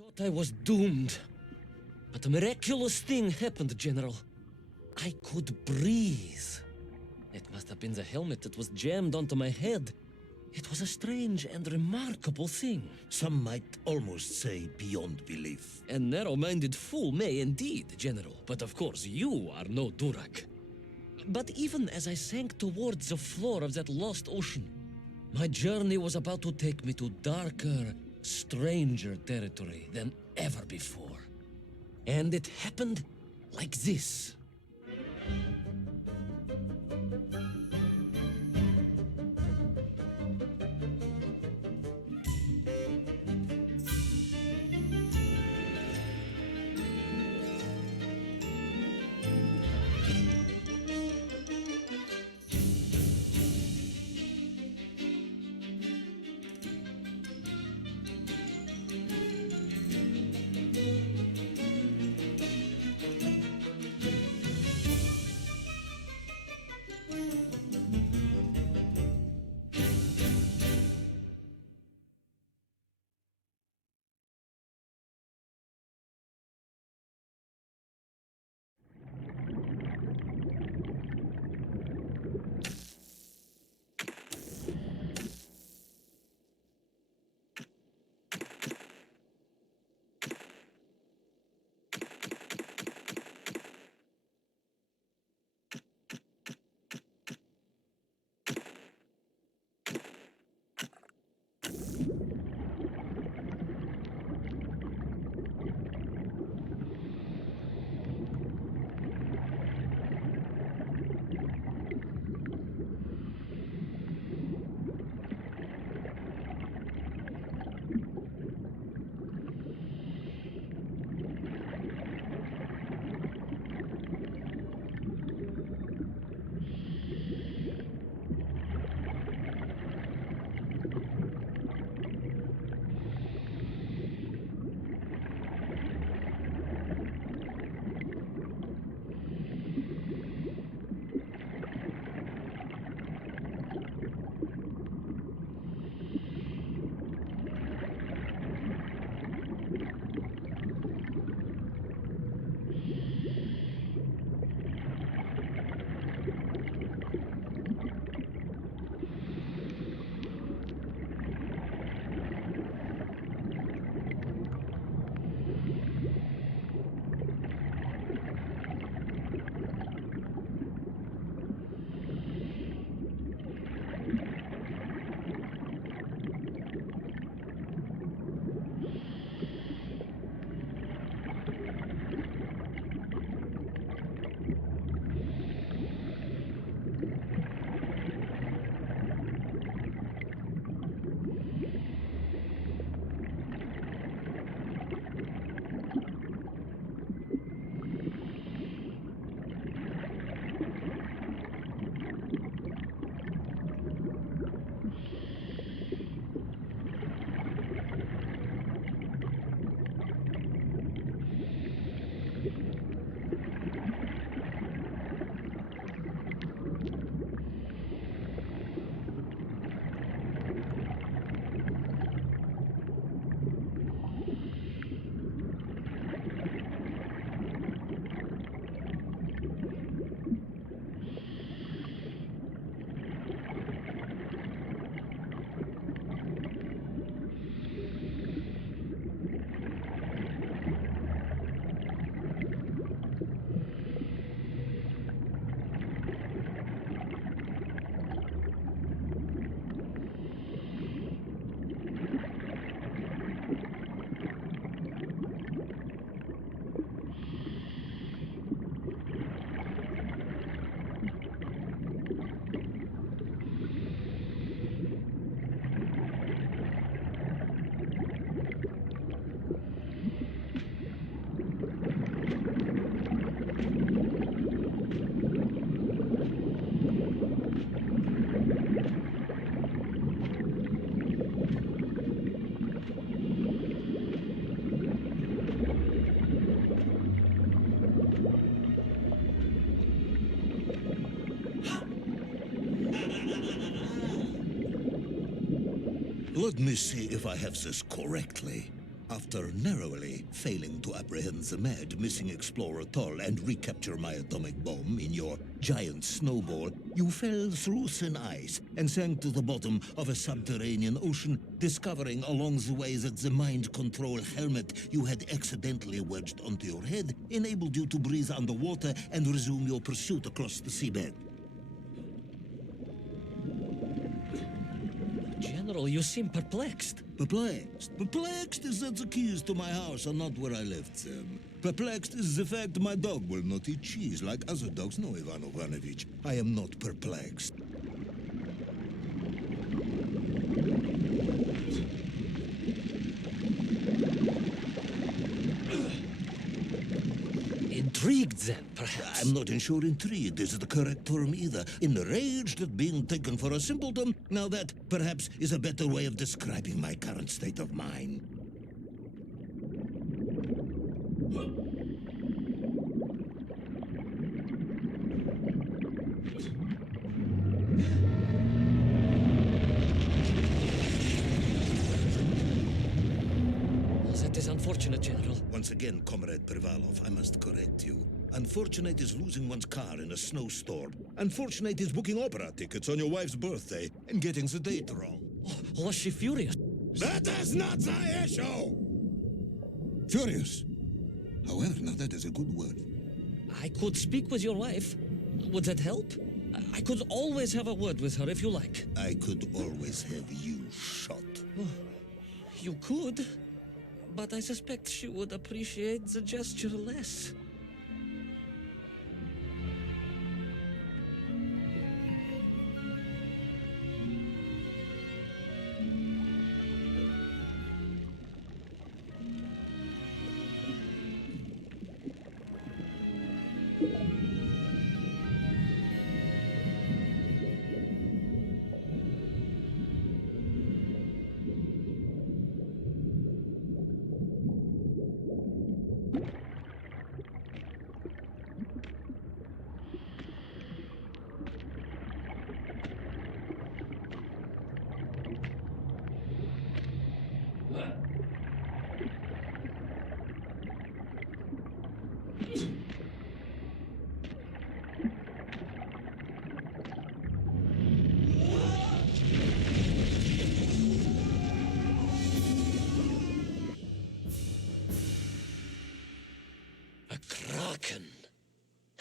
thought I was doomed. But a miraculous thing happened, General. I could breathe. It must have been the helmet that was jammed onto my head. It was a strange and remarkable thing. Some might almost say beyond belief. A narrow-minded fool may indeed, General. But of course, you are no Durak. But even as I sank towards the floor of that lost ocean, my journey was about to take me to darker, stranger territory than ever before. And it happened like this. Let me see if I have this correctly. A After narrowly failing to apprehend the mad missing explorer Toll and recapture my atomic bomb in your giant snowball, you fell through thin ice and sank to the bottom of a subterranean ocean, discovering along the way that the mind control helmet you had accidentally wedged onto your head enabled you to breathe underwater and resume your pursuit across the seabed. General, you seem perplexed. Perplexed? Perplexed is that the keys to my house are not where I left them. Perplexed is the fact my dog will not eat cheese like other dogs. No, Ivan Ivanovich, I am not perplexed. Intrigued then, perhaps? I'm not sure intrigued is the correct term either. Enraged at being taken for a simpleton. Now that, perhaps, is a better way of describing my current state of mind. That is unfortunate, General. Once again, Comrade Privalov, I must correct you. Unfortunate is losing one's car in a snowstorm. Unfortunate is booking opera tickets on your wife's birthday and getting the date wrong. Oh, was she furious? That is not the issue! Furious. However, now that is a good word. I could speak with your wife. Would that help? I could always have a word with her if you like. I could always have you shot. You could, but I suspect she would appreciate the gesture less.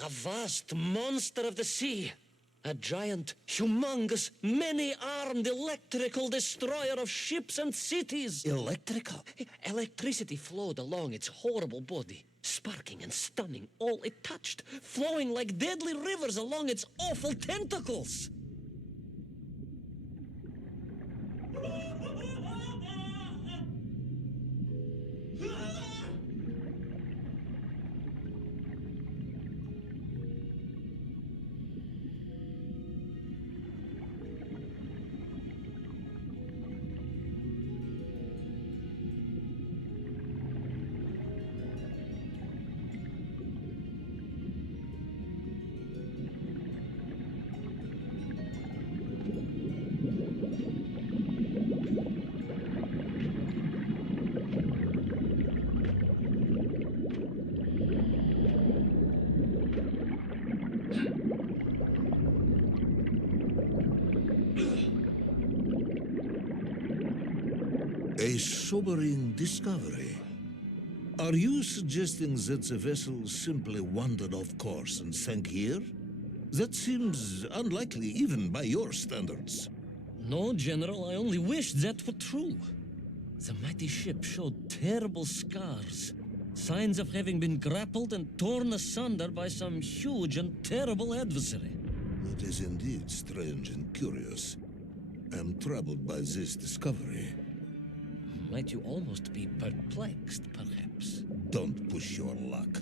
A vast monster of the sea. A giant, humongous, many-armed electrical destroyer of ships and cities. Electrical? Electricity flowed along its horrible body, sparking and stunning all it touched, flowing like deadly rivers along its awful tentacles. A sobering discovery. Are you suggesting that the vessel simply wandered off course and sank here? That seems unlikely even by your standards. No, General, I only wished that were true. The mighty ship showed terrible scars, signs of having been grappled and torn asunder by some huge and terrible adversary. That is indeed strange and curious. I am troubled by this discovery. Might you almost be perplexed, perhaps? Don't push your luck.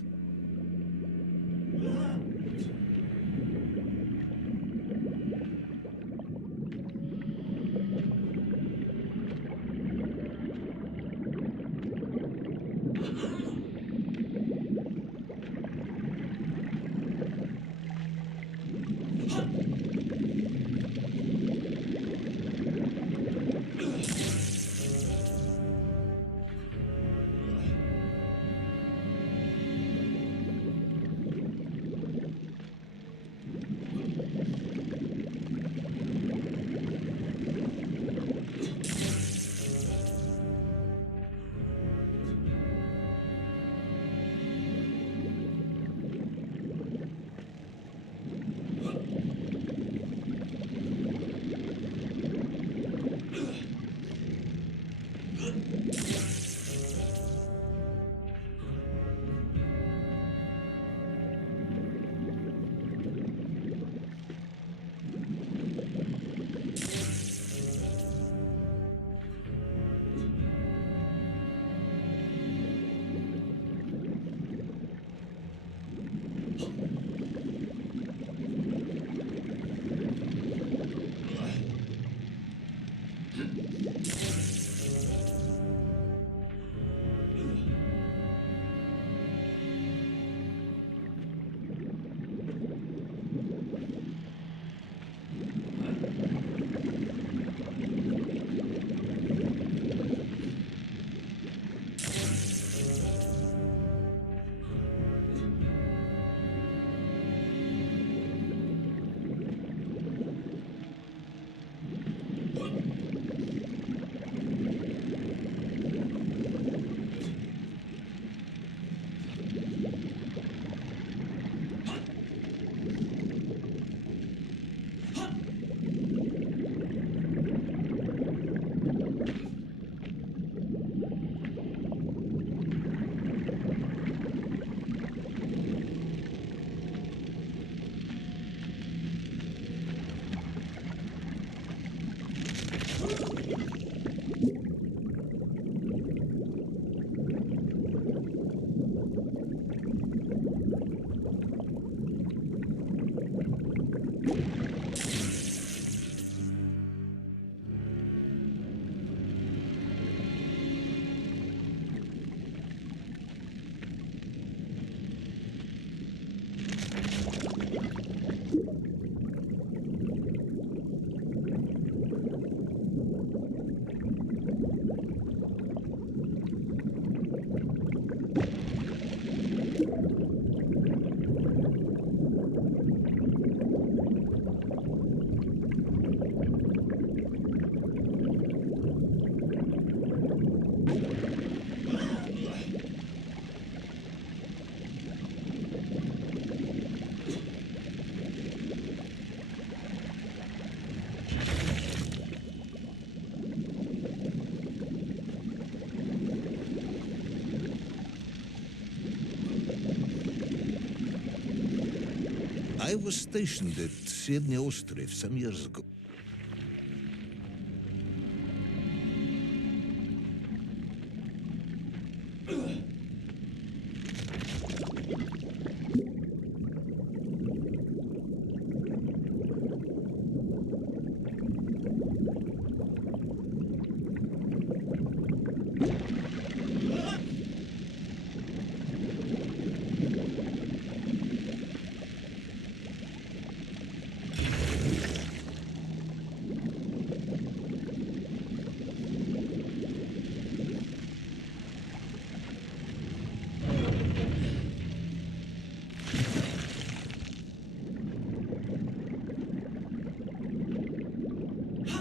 was stationed at Sydney Ostrov some years ago.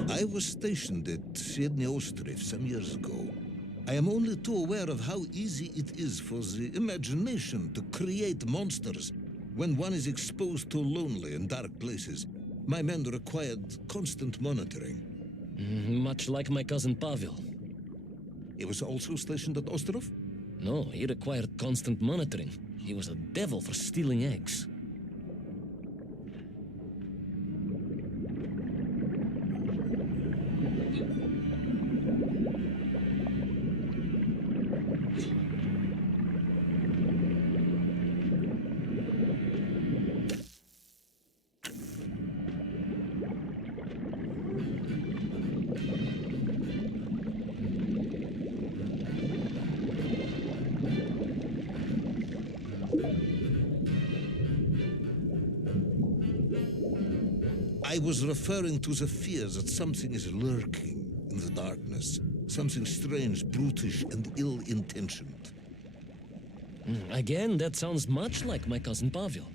I was stationed at Sydney Ostrov some years ago. I am only too aware of how easy it is for the imagination to create monsters when one is exposed to lonely and dark places. My men required constant monitoring. Much like my cousin Pavel. He was also stationed at Ostrov? No, he required constant monitoring. He was a devil for stealing eggs. I was referring to the fear that something is lurking in the darkness. Something strange, brutish, and ill-intentioned. Again, that sounds much like my cousin Pavel.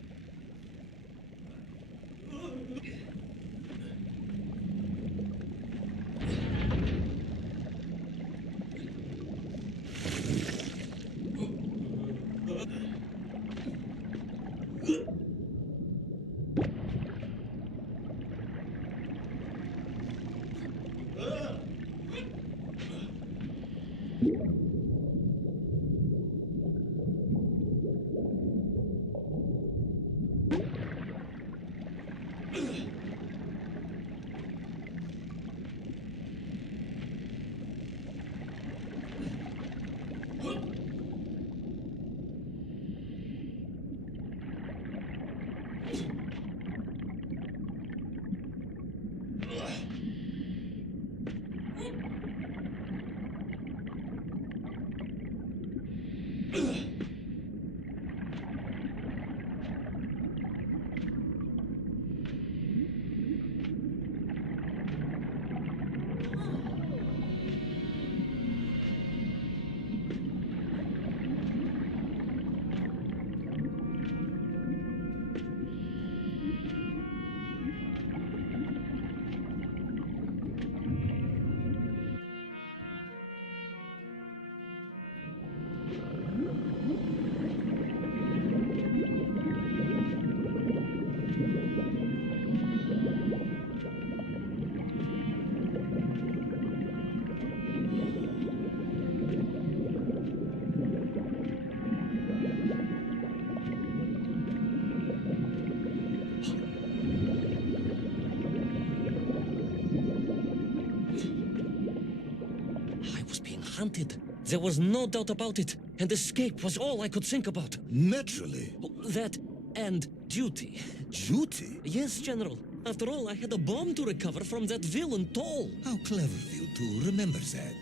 Hunted. There was no doubt about it, and escape was all I could think about. Naturally. That and duty. Duty? Yes, General. After all, I had a bomb to recover from that villain Toll. How clever of you to remember that.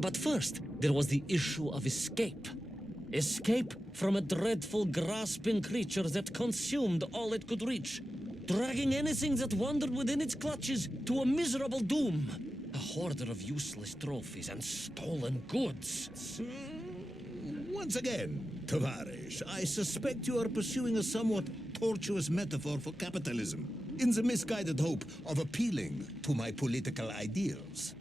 But first, there was the issue of escape. Escape from a dreadful, grasping creature that consumed all it could reach, dragging anything that wandered within its clutches to a miserable doom. A hoarder of useless trophies and stolen goods. Once again, Tavares, I suspect you are pursuing a somewhat tortuous metaphor for capitalism, in the misguided hope of appealing to my political ideals.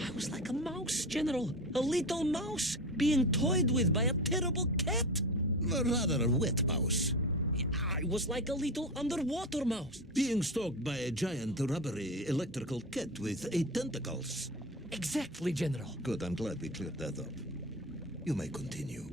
I was like a mouse, General. A little mouse being toyed with by a terrible cat. Rather a wet mouse. I was like a little underwater mouse. Being stalked by a giant rubbery electrical cat with 8 tentacles. Exactly, General. Good, I'm glad we cleared that up. You may continue.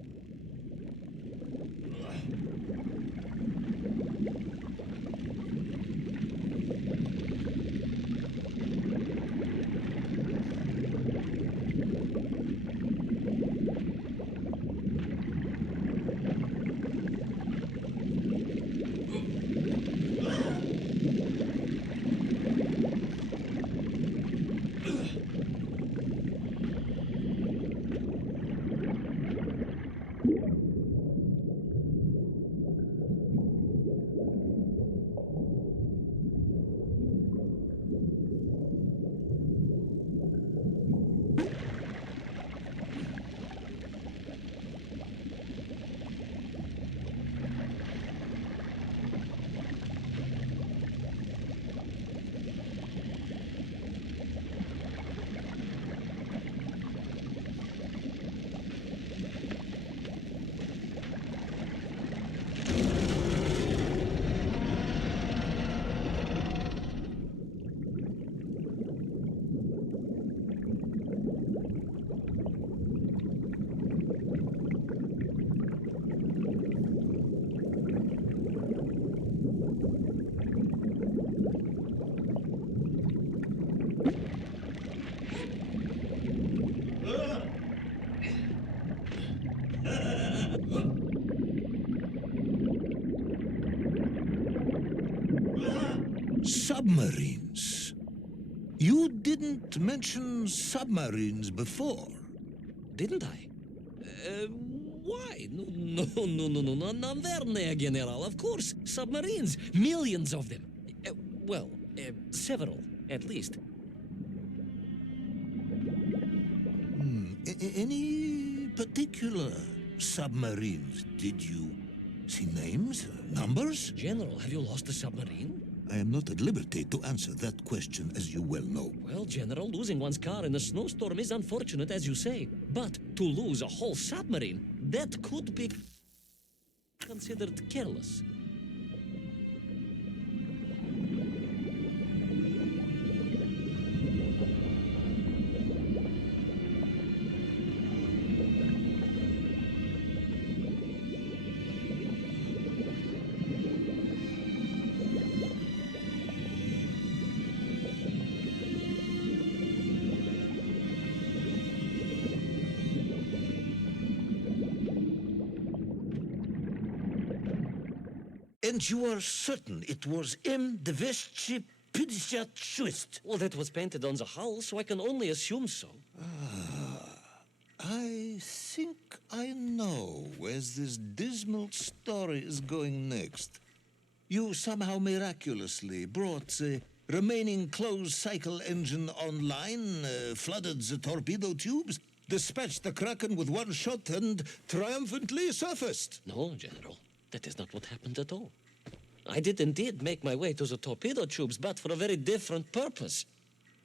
Submarines. You didn't mention submarines before. Didn't I? Why? No, Naverne, General. Of course, submarines. Millions of them. Several, at least. Any particular submarines? Did you see names, numbers? General, have you lost a submarine? I am not at liberty to answer that question, as you well know. Well, General, losing one's car in a snowstorm is unfortunate, as you say. But to lose a whole submarine, that could be considered careless. And you are certain it was M. Deveschi Pidishat. Well, that was painted on the hull, so I can only assume so. I think I know where this dismal story is going next. You somehow miraculously brought the remaining closed cycle engine online, flooded the torpedo tubes, dispatched the Kraken with one shot, and triumphantly surfaced. No, General. That is not what happened at all. I did indeed make my way to the torpedo tubes, but for a very different purpose.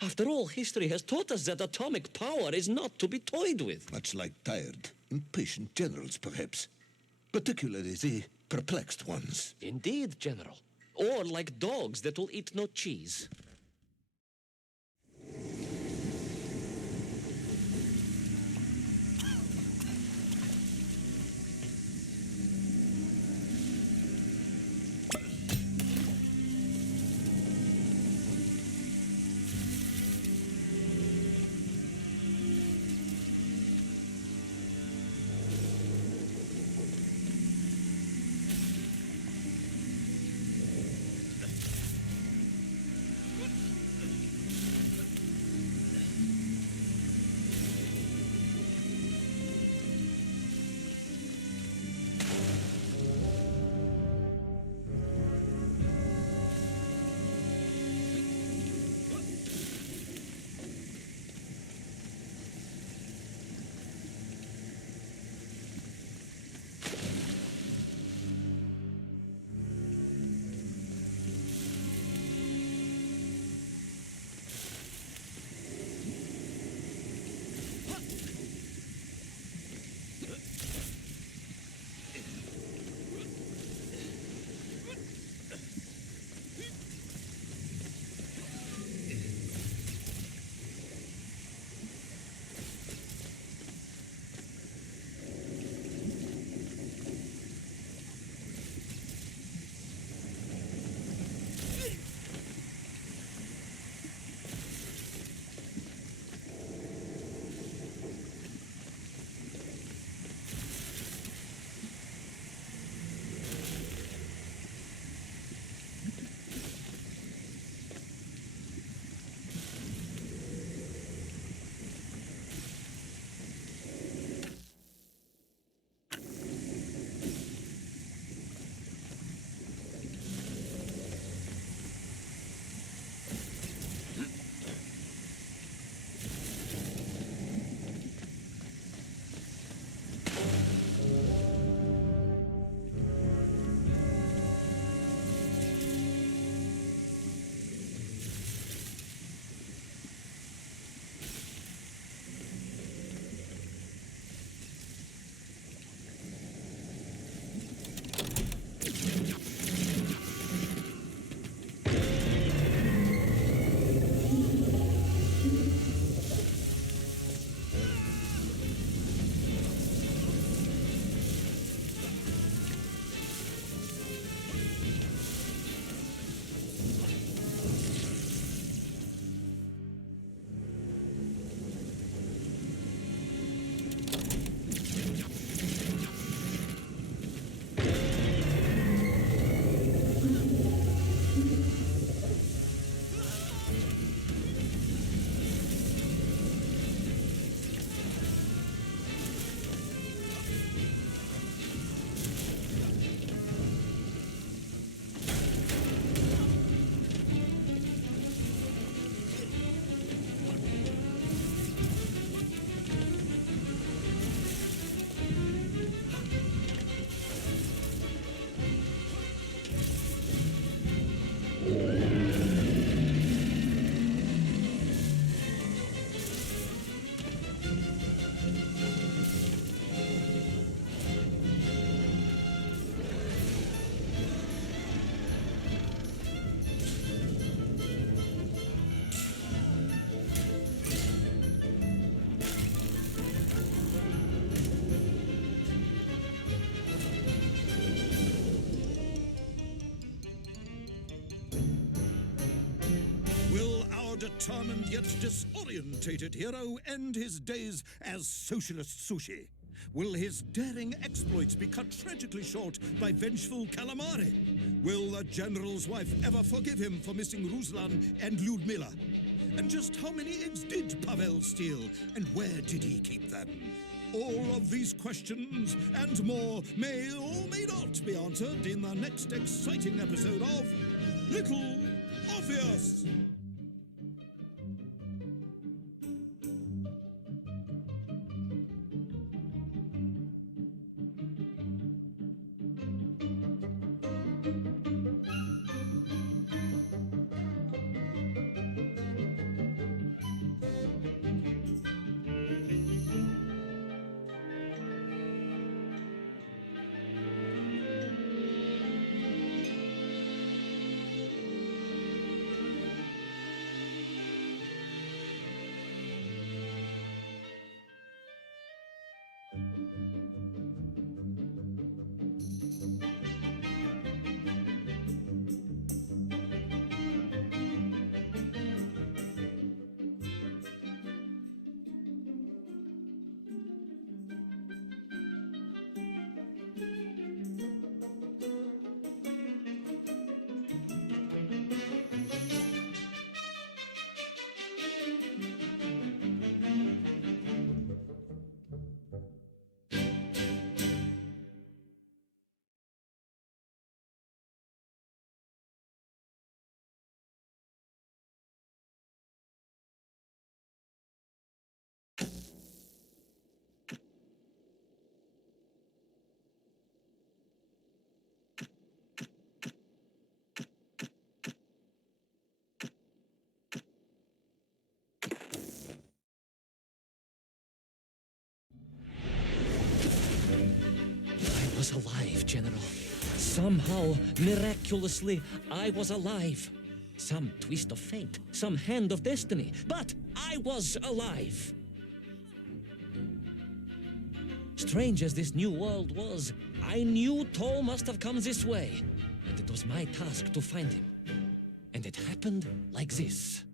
After all, history has taught us that atomic power is not to be toyed with. Much like tired, impatient generals, perhaps. Particularly the perplexed ones. Indeed, General. Or like dogs that will eat no cheese. determined yet disorientated hero end his days as socialist sushi? Will his daring exploits be cut tragically short by vengeful calamari? Will the general's wife ever forgive him for missing Ruslan and Lyudmila? And just how many eggs did Pavel steal, and where did he keep them? All of these questions and more may or may not be answered in the next exciting episode of Little Orpheus! Somehow, miraculously, I was alive. Some twist of fate, some hand of destiny, but I was alive. Strange as this new world was, I knew Toll must have come this way, and it was my task to find him. And it happened like this.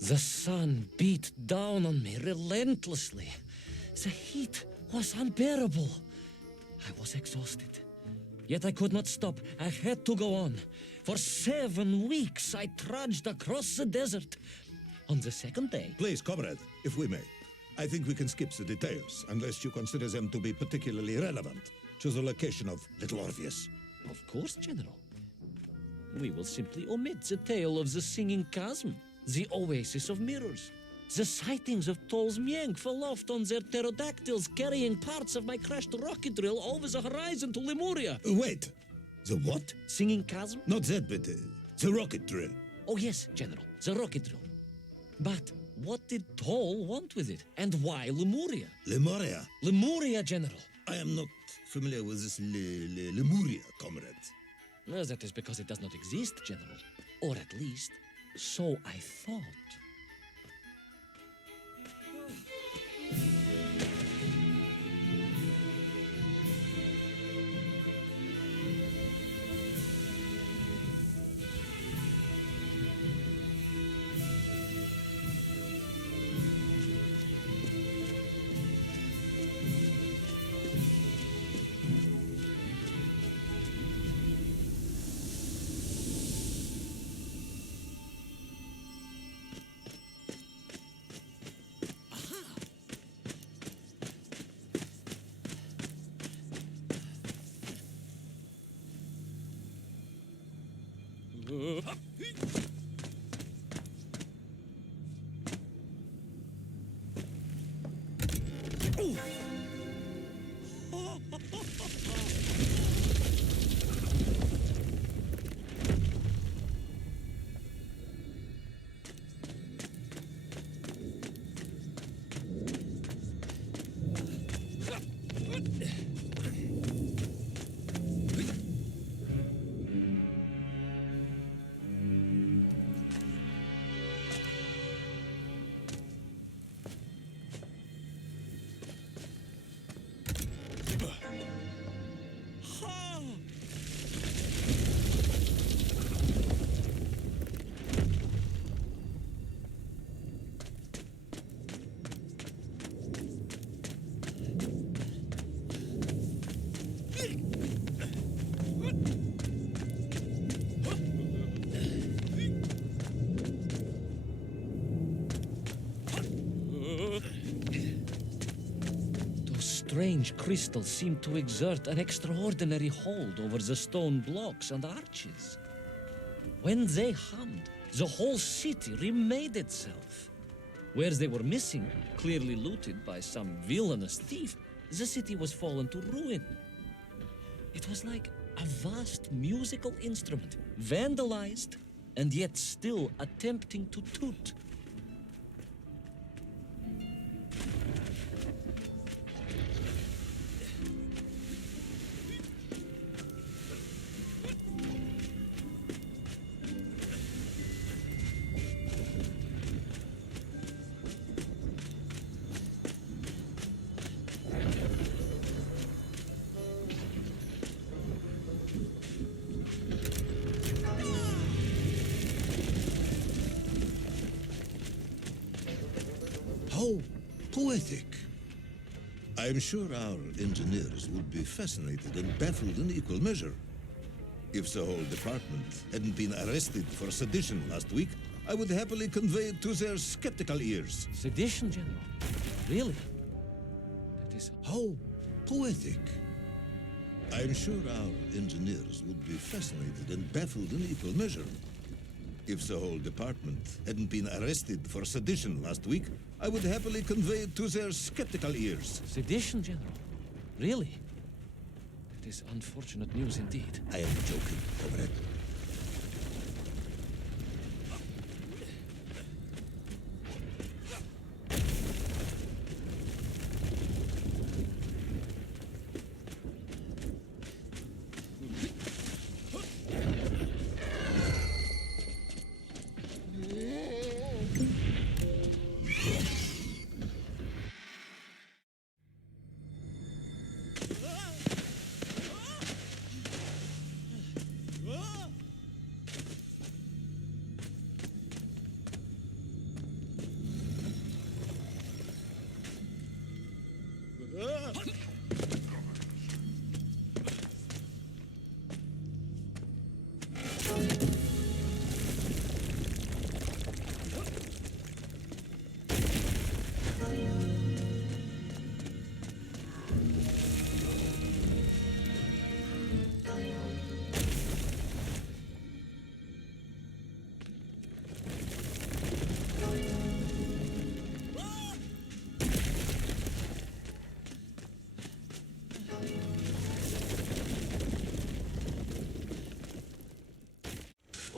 The sun beat down on me relentlessly. The heat was unbearable. I was exhausted. Yet I could not stop. I had to go on. For 7 weeks I trudged across the desert. On the second day... Please, comrade, if we may. I think we can skip the details, unless you consider them to be particularly relevant to the location of Little Orpheus. Of course, General. We will simply omit the tale of the singing chasm, the oasis of mirrors, the sightings of Toll's Mienk aloft on their pterodactyls carrying parts of my crashed rocket drill over the horizon to Lemuria. Wait, the what? Singing chasm? Not that, but the rocket drill. Oh yes, General, the rocket drill. But what did Toll want with it, and why Lemuria? Lemuria? Lemuria, General. I am not familiar with this Lemuria, comrade. Well, that is because it does not exist, General. Or at least, so I thought. Strange crystals seem to exert an extraordinary hold over the stone blocks and arches. When they hummed, the whole city remade itself. Where they were missing, clearly looted by some villainous thief, the city was fallen to ruin. It was like a vast musical instrument, vandalized, and yet still attempting to toot. How poetic. I'm sure our engineers would be fascinated and baffled in equal measure. If the whole department hadn't been arrested for sedition last week, I would happily convey it to their skeptical ears. Sedition, General? Really? That is... How poetic. I'm sure our engineers would be fascinated and baffled in equal measure. If the whole department hadn't been arrested for sedition last week, I would happily convey it to their skeptical ears. Sedition, General? Really? That is unfortunate news indeed. I am joking, comrade.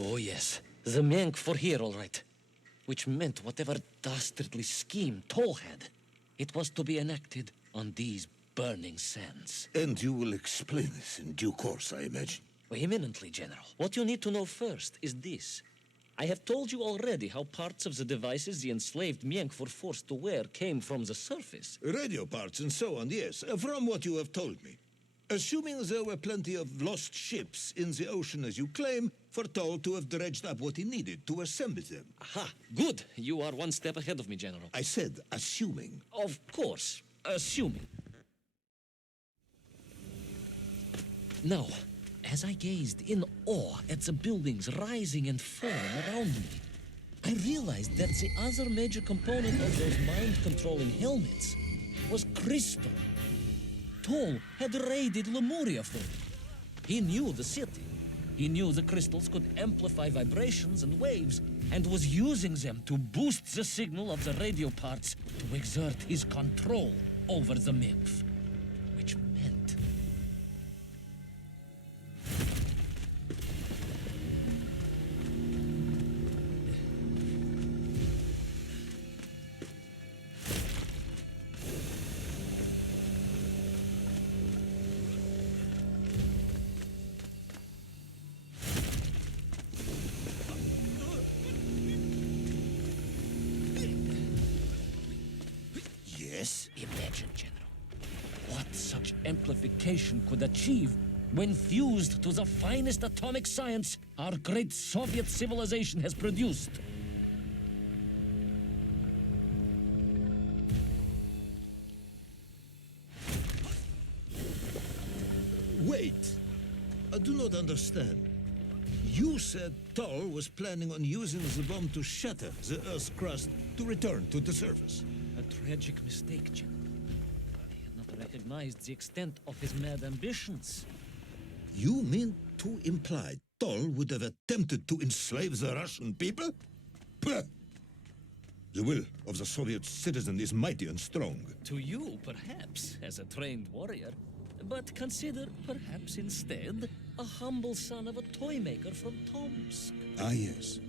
Oh, yes. The Mank were here, all right. Which meant whatever dastardly scheme Toll had, it was to be enacted on these burning sands. And you will explain this in due course, I imagine. Eminently, General. What you need to know first is this. I have told you already how parts of the devices the enslaved Mienk were forced to wear came from the surface. Radio parts and so on, yes, from what you have told me. Assuming there were plenty of lost ships in the ocean as you claim, for Toll to have dredged up what he needed to assemble them. Aha, good. You are one step ahead of me, General. I said assuming. Of course, assuming. Now, as I gazed in awe at the buildings rising and falling around me, I realized that the other major component of those mind-controlling helmets was crystal. Toll had raided Lemuria for me. He knew the city. He knew the crystals could amplify vibrations and waves, and was using them to boost the signal of the radio parts to exert his control over the nymph. Which meant... Yes? Imagine, General, what such amplification could achieve when fused to the finest atomic science our great Soviet civilization has produced. Wait! I do not understand. You said Thor was planning on using the bomb to shatter the Earth's crust to return to the surface. A tragic mistake, General. I had not recognized the extent of his mad ambitions. You mean to imply Thor would have attempted to enslave the Russian people? Pah! The will of the Soviet citizen is mighty and strong. To you, perhaps, as a trained warrior, but consider, perhaps instead, a humble son of a toy maker from Tomsk. Ah, yes.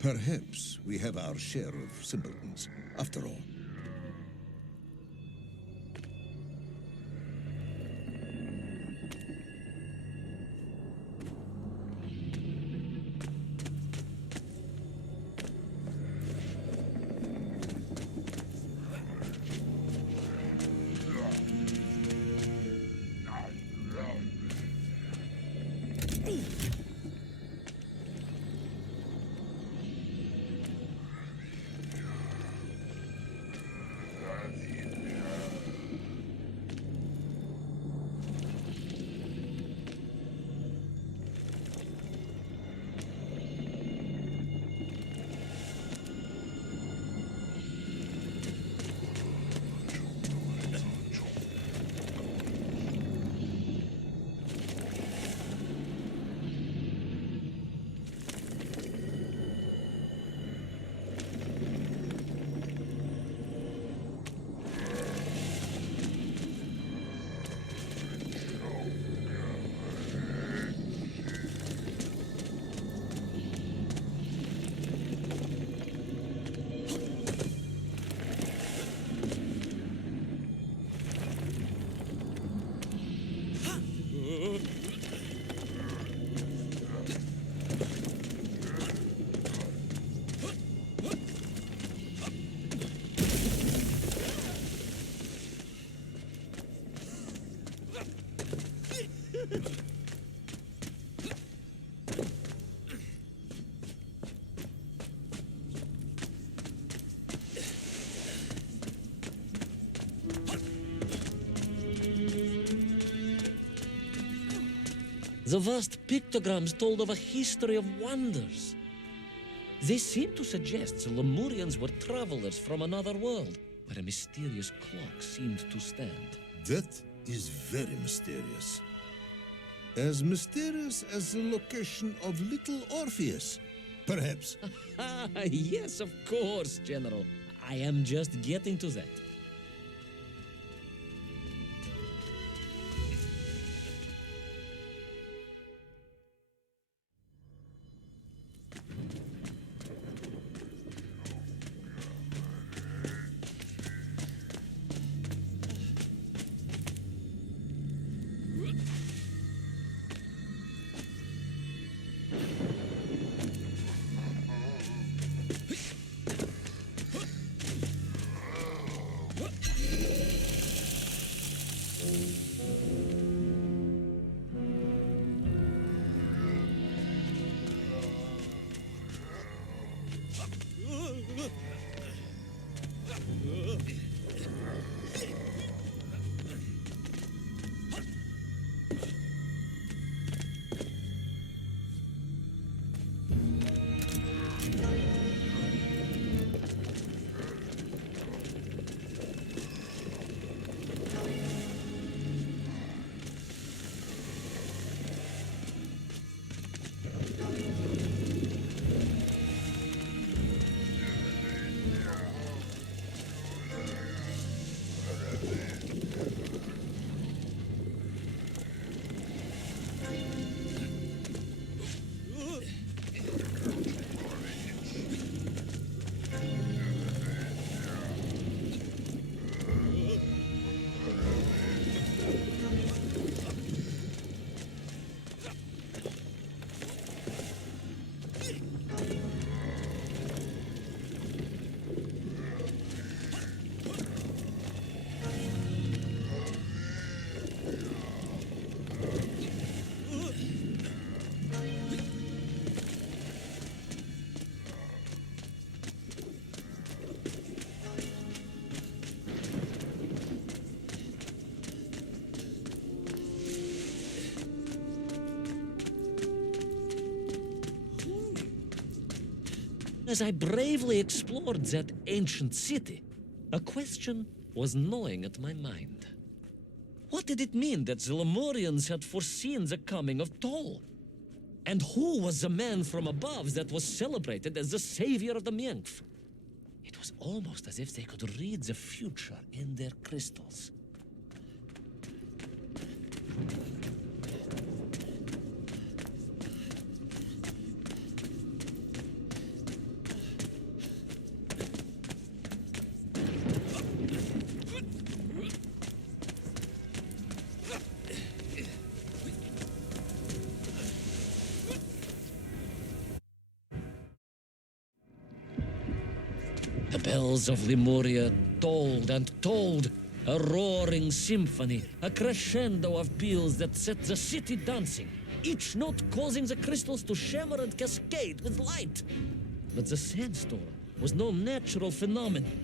Perhaps we have our share of simpletons, after all. The vast pictograms told of a history of wonders. They seem to suggest the Lemurians were travelers from another world, where a mysterious clock seemed to stand. That is very mysterious. As mysterious as the location of Little Orpheus, perhaps. Yes, of course, General. I am just getting to that. As I bravely explored that ancient city, a question was gnawing at my mind. What did it mean that the Lemurians had foreseen the coming of Tol? And who was the man from above that was celebrated as the savior of the Miengf? It was almost as if they could read the future in their crystals. The bells of Lemuria tolled and tolled, a roaring symphony, a crescendo of peals that set the city dancing, each note causing the crystals to shimmer and cascade with light. But the sandstorm was no natural phenomenon,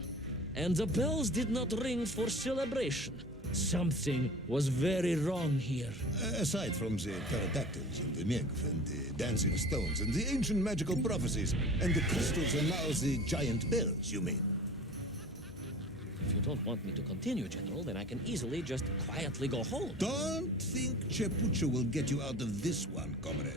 and the bells did not ring for celebration. Something was very wrong here. Aside from the pterodactyls and the Miengf and the dancing stones and the ancient magical prophecies and the crystals and now the giant bells, you mean? If you don't want me to continue, General, then I can easily just quietly go home. Don't think Chepucho will get you out of this one, comrade.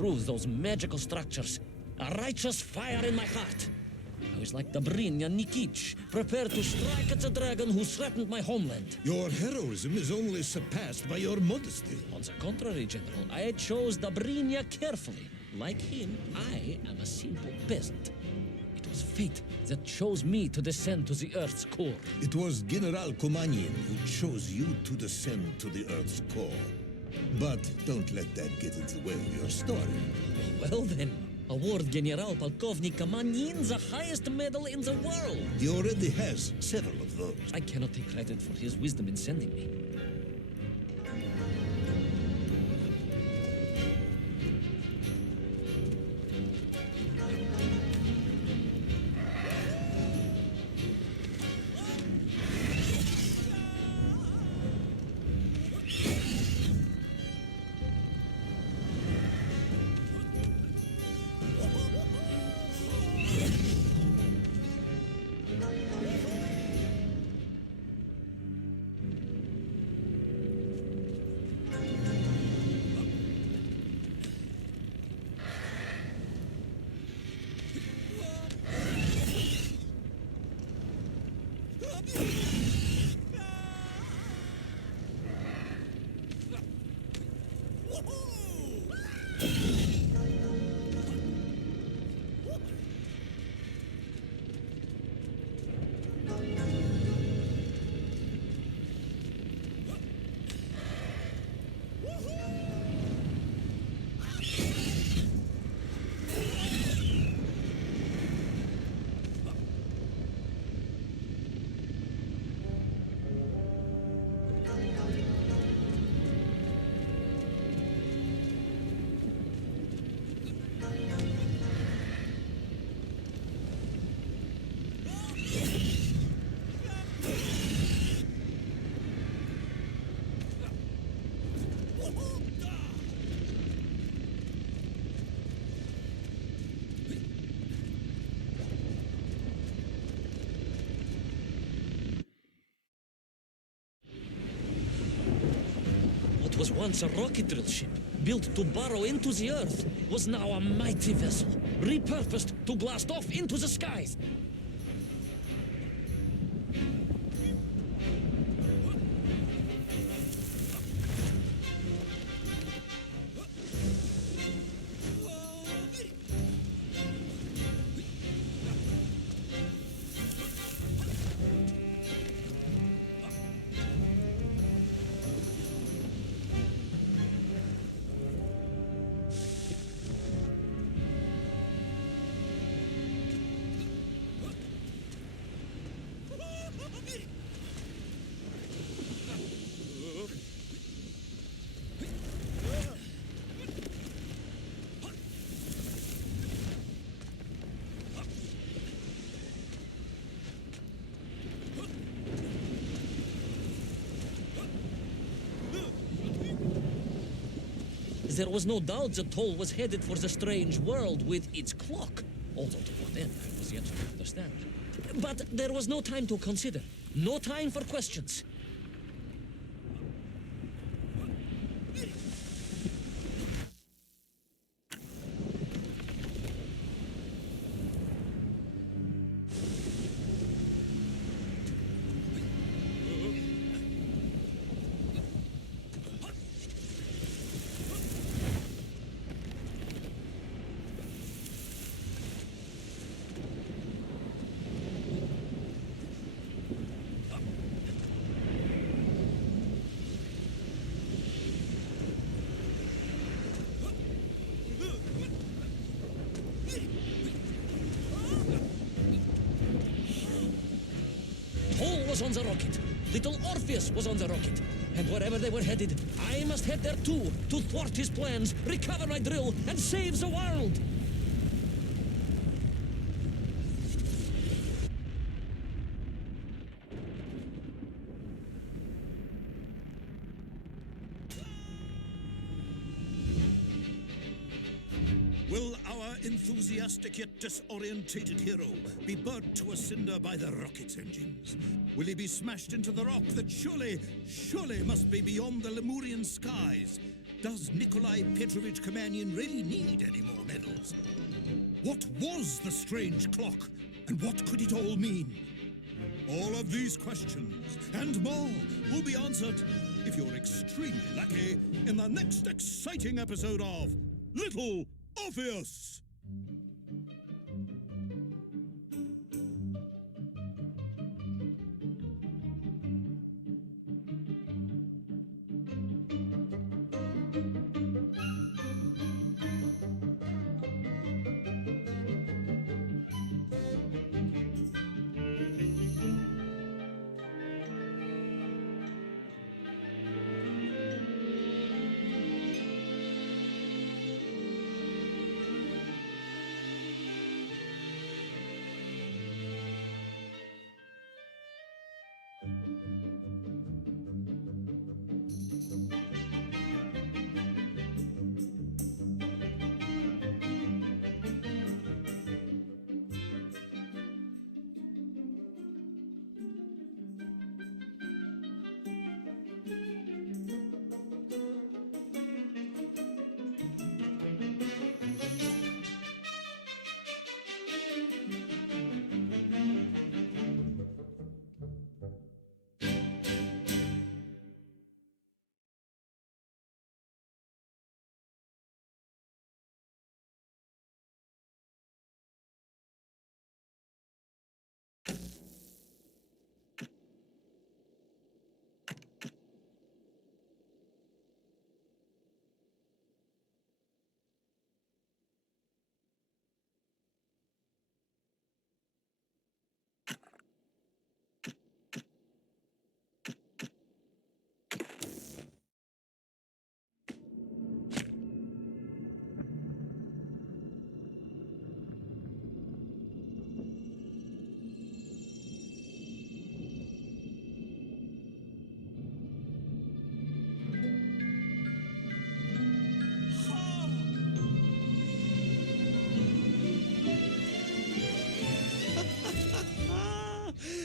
through those magical structures, a righteous fire in my heart. I was like Dobrynya Nikitch, prepared to strike at the dragon who threatened my homeland. Your heroism is only surpassed by your modesty. On the contrary, General, I chose Dobrynya carefully. Like him, I am a simple peasant. It was fate that chose me to descend to the Earth's core. It was General Komanin who chose you to descend to the Earth's core. But don't let that get in the way of your story. Well then, award General Polkovnik Kamanin the highest medal in the world. He already has several of those. I cannot take credit for his wisdom in sending me. What was once a rocket drill ship, built to burrow into the Earth, was now a mighty vessel, repurposed to blast off into the skies. There was no doubt the toll was headed for the strange world with its clock, although to what end I was yet to understand. But there was no time to consider, no time for questions. Paul was on the rocket. Little Orpheus was on the rocket. And wherever they were headed, I must head there too, to thwart his plans, recover my drill, and save the world! Will our enthusiastic yet disorientated hero be burnt to a cinder by the rocket's engines? Will he be smashed into the rock that surely must be beyond the Lemurian skies? Does Nikolai Petrovich Kamanyan really need any more medals? What was the strange clock, and what could it all mean? All of these questions and more will be answered if you're extremely lucky in the next exciting episode of Little Orpheus.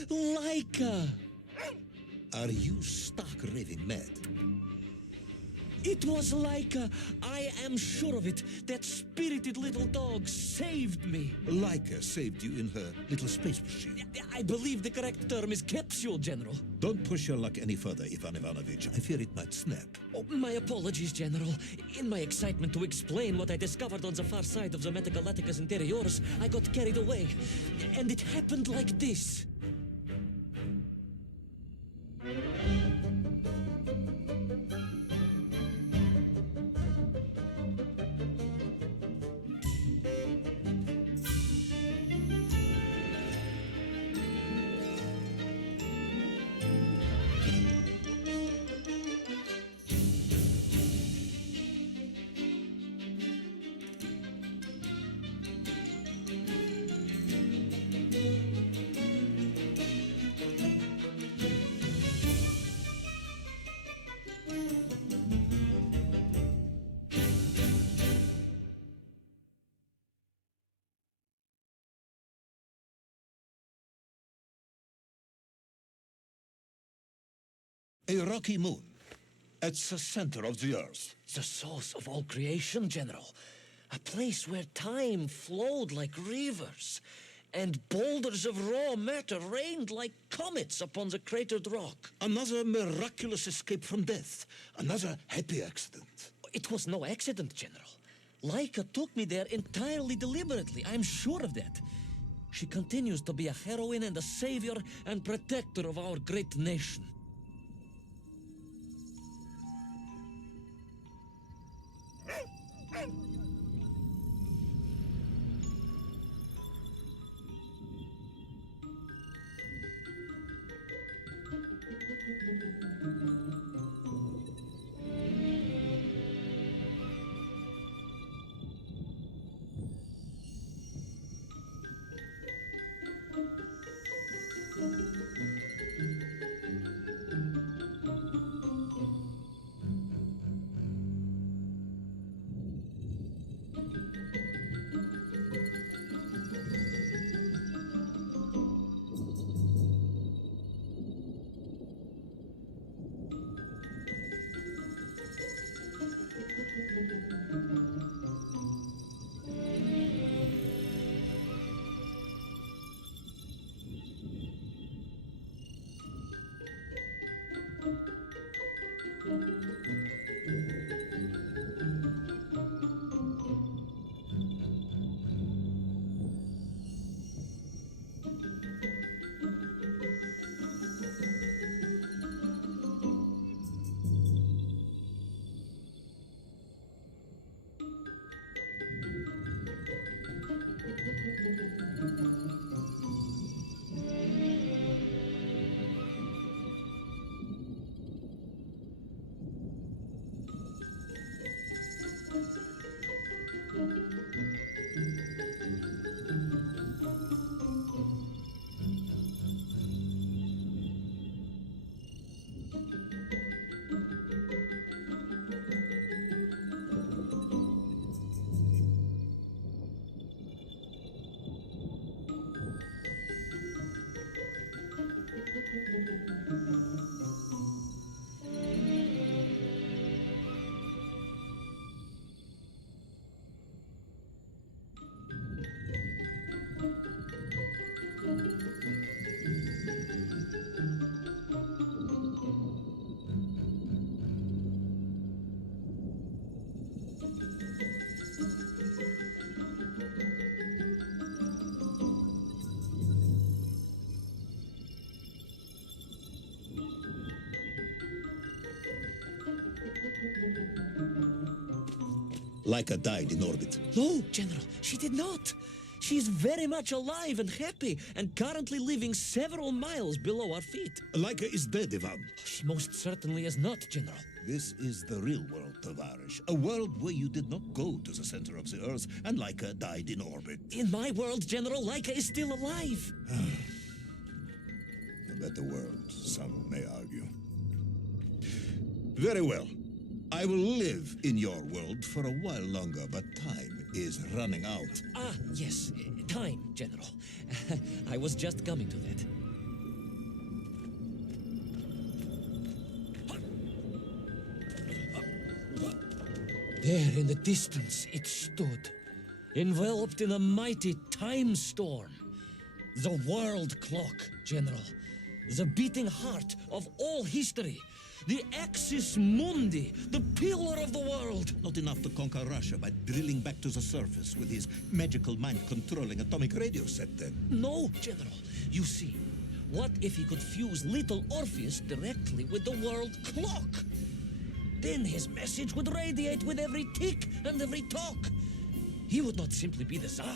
Laika! Are you stark raving mad? It was Laika. I am sure of it. That spirited little dog saved me. Laika saved you in her little space machine. I believe the correct term is capsule, General. Don't push your luck any further, Ivan Ivanovich. I fear it might snap. Oh, my apologies, General. In my excitement to explain what I discovered on the far side of the Metagalacticus Interiores, I got carried away. And it happened like this. A rocky moon at the center of the earth. The source of all creation, General. A place where time flowed like rivers, and boulders of raw matter rained like comets upon the cratered rock. Another miraculous escape from death. Another happy accident. It was no accident, General. Laika took me there entirely deliberately. I'm sure of that. She continues to be a heroine and a savior and protector of our great nation. Laika died in orbit. No, General, she did not. She is very much alive and happy and currently living several miles below our feet. Laika is dead, Ivan. She most certainly is not, General. This is the real world, Tavarish. A world where you did not go to the center of the Earth and Laika died in orbit. In my world, General, Laika is still alive. A better world, some may argue. Very well. I will live in your world for a while longer, but time is running out. Ah, yes, time, General. I was just coming to that. There in the distance it stood, enveloped in a mighty time storm. The world clock, General. The beating heart of all history. The axis mundi, the pillar of the world. Not enough to conquer Russia by drilling back to the surface with his magical mind-controlling atomic radio set, then. No, General. You see, what if he could fuse little Orpheus directly with the world clock? Then his message would radiate with every tick and every talk. He would not simply be the Tsar.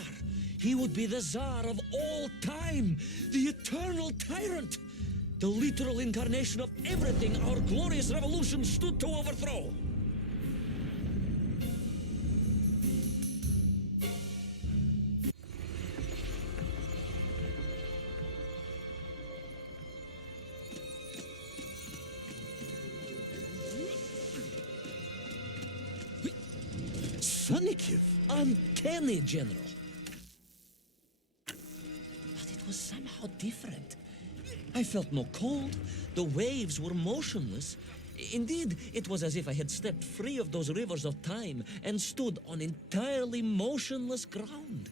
He would be the Tsar of all time, the eternal tyrant. The literal incarnation of everything our glorious revolution stood to overthrow. Sonikiv! Uncanny, General. But it was somehow different. I felt no cold. The waves were motionless. Indeed, it was as if I had stepped free of those rivers of time and stood on entirely motionless ground.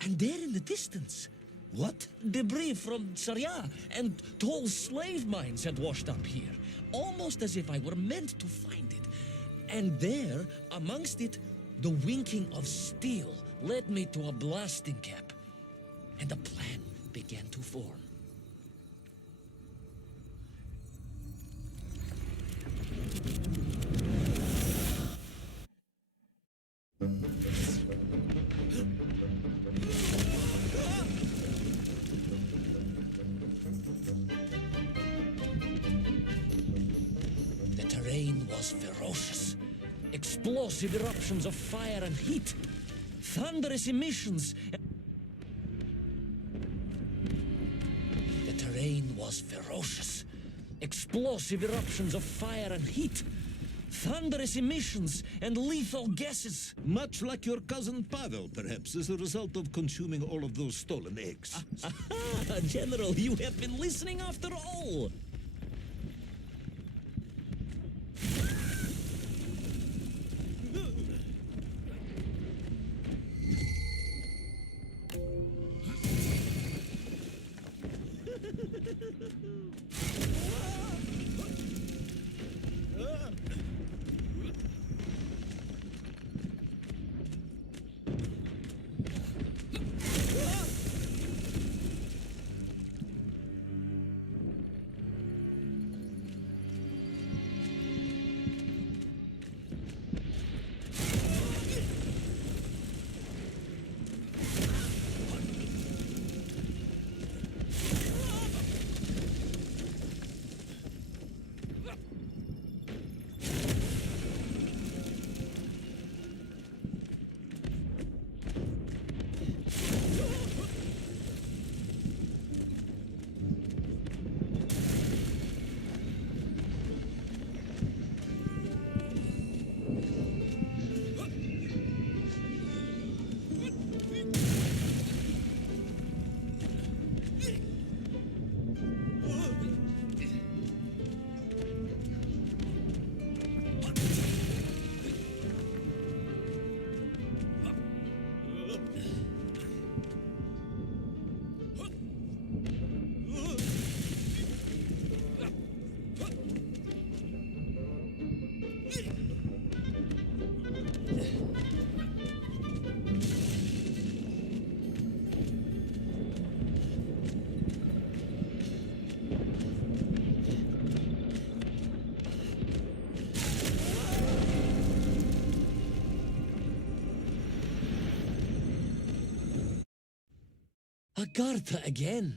And there in the distance, What? debris from Tsarya and tall slave mines had washed up here, almost as if I were meant to find it. And there, amongst it, the winking of steel led me to a blasting cap, and a plan began to form. The terrain was ferocious. Explosive eruptions of fire and heat. Thunderous emissions. The terrain was ferocious. Explosive eruptions of fire and heat. Thunderous emissions and lethal gases. Much like your cousin Pavel, perhaps, as a result of consuming all of those stolen eggs. Aha! General, you have been listening after all! Agartha again.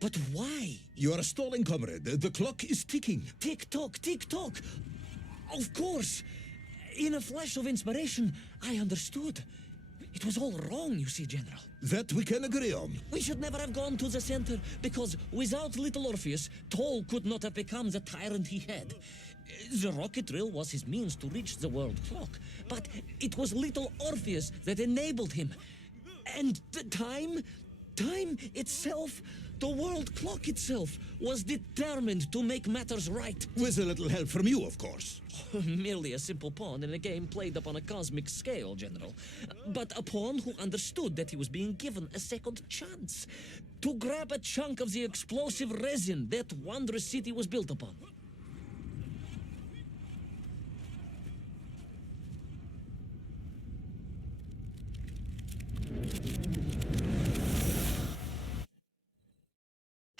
But why? You are stalling, comrade. The clock is ticking. Tick-tock, tick-tock. Of course. In a flash of inspiration, I understood. It was all wrong, you see, General. That we can agree on. We should never have gone to the center, because without little Orpheus, Toll could not have become the tyrant he had. The rocket drill was his means to reach the world clock, but it was little Orpheus that enabled him. And the time itself, the world clock itself, was determined to make matters right. With a little help from you, of course. Merely a simple pawn in a game played upon a cosmic scale, General. But a pawn who understood that he was being given a second chance to grab a chunk of the explosive resin that wondrous city was built upon.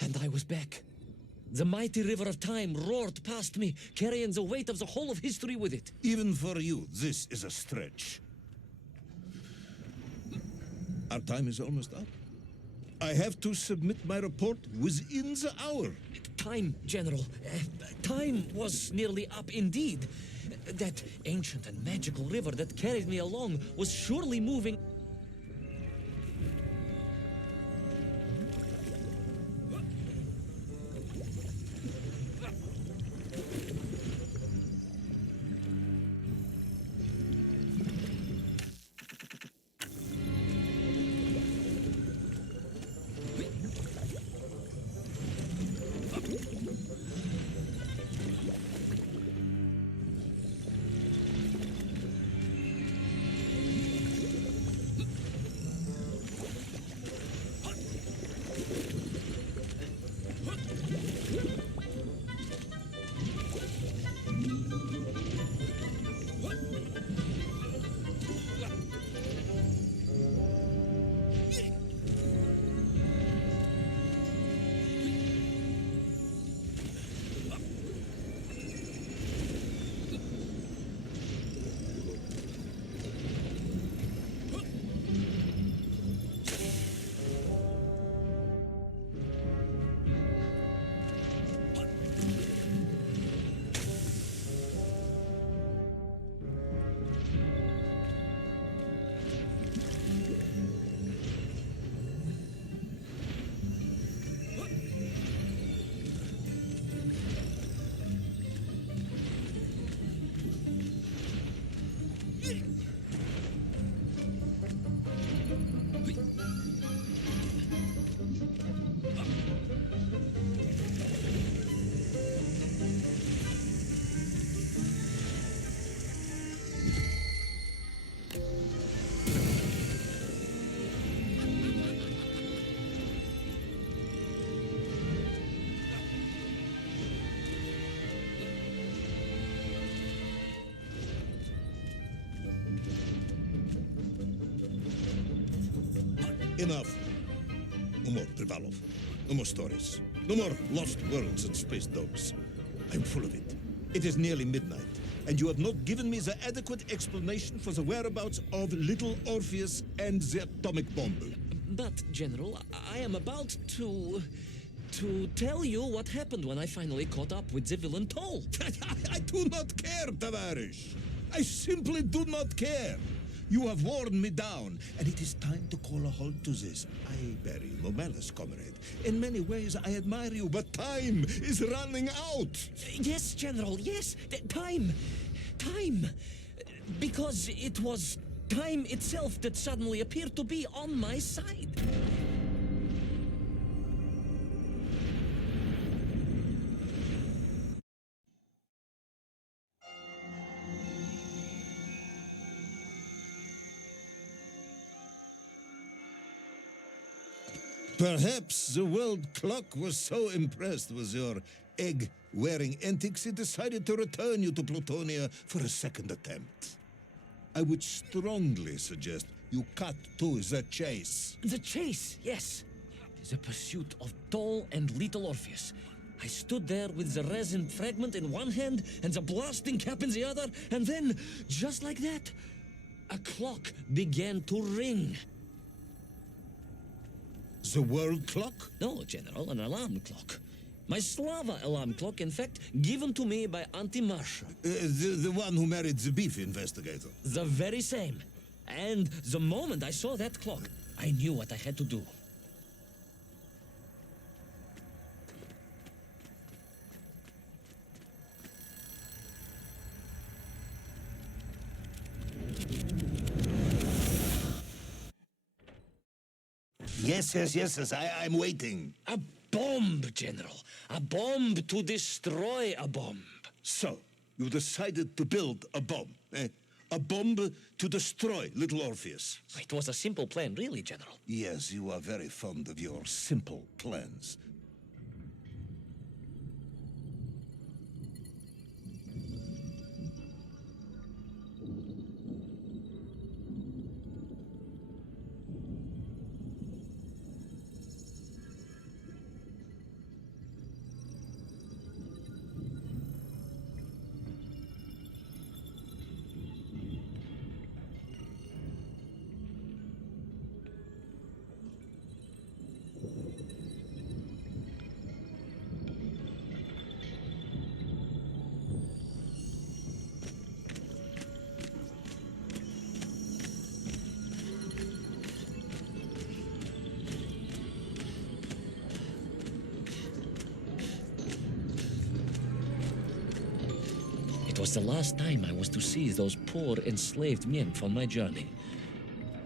And I was back. The mighty river of time roared past me, carrying the weight of the whole of history with it. Even for you, this is a stretch. Our time is almost up. I have to submit my report within the hour. Time, General. Time was nearly up indeed. That ancient and magical river that carried me along was surely moving. Enough. No more, Privalov. No more stories. No more lost worlds and space dogs. I'm full of it. It is nearly midnight, and you have not given me the adequate explanation for the whereabouts of little Orpheus and the atomic bomb. But, General, I am about to tell you what happened when I finally caught up with the villain Toll. I do not care, Tavarish. I simply do not care. You have worn me down, and it is time to call a halt to this. I bear you no malice, comrade. In many ways, I admire you, but time is running out. Yes, General, yes. Time. Because it was time itself that suddenly appeared to be on my side. Perhaps the world clock was so impressed with your egg-wearing antics it decided to return you to Plutonia for a second attempt. I would strongly suggest you cut to the chase. The chase, yes. The pursuit of Toll and little Orpheus. I stood there with the resin fragment in one hand and the blasting cap in the other, and then, just like that, a clock began to ring. The world clock? No, General, an alarm clock. My Slava alarm clock, in fact, given to me by Auntie Marsha. The one who married the beef investigator. The very same. And the moment I saw that clock, I knew what I had to do. Yes, I'm waiting. A bomb, General. A bomb to destroy a bomb. So, you decided to build a bomb, eh? A bomb to destroy little Orpheus. It was a simple plan, really, General. Yes, you are very fond of your simple plans. It was the last time I was to see those poor enslaved men on my journey.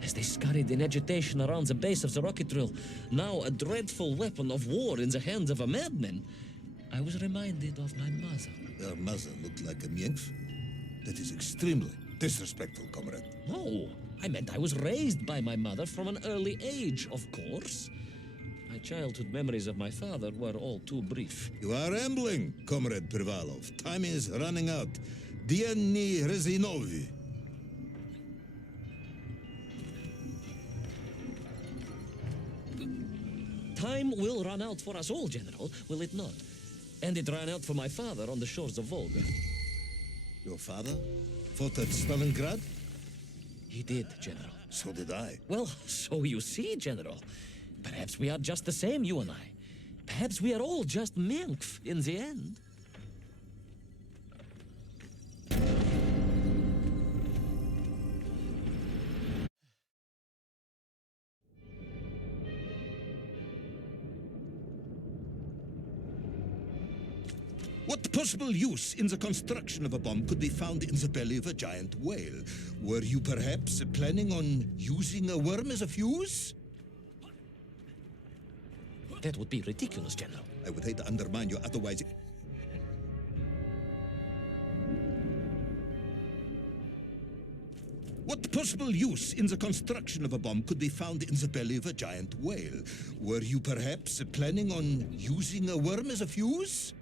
As they scurried in agitation around the base of the rocket drill, now a dreadful weapon of war in the hands of a madman, I was reminded of my mother. Your mother looked like a nymph? That is extremely disrespectful, comrade. No, I meant I was raised by my mother from an early age, of course. My childhood memories of my father were all too brief. You are rambling, Comrade Privalov. Time is running out. Diani Rezinovi. Time will run out for us all, General, will it not? And it ran out for my father on the shores of Volga. Your father fought at Stalingrad? He did, General. So did I. Well, so you see, General. Perhaps we are just the same, you and I. Perhaps we are all just Menkf in the end. What possible use in the construction of a bomb could be found in the belly of a giant whale? Were you perhaps planning on using a worm as a fuse? That would be ridiculous, General. I would hate to undermine you otherwise. What possible use in the construction of a bomb could be found in the belly of a giant whale? Were you perhaps planning on using a worm as a fuse?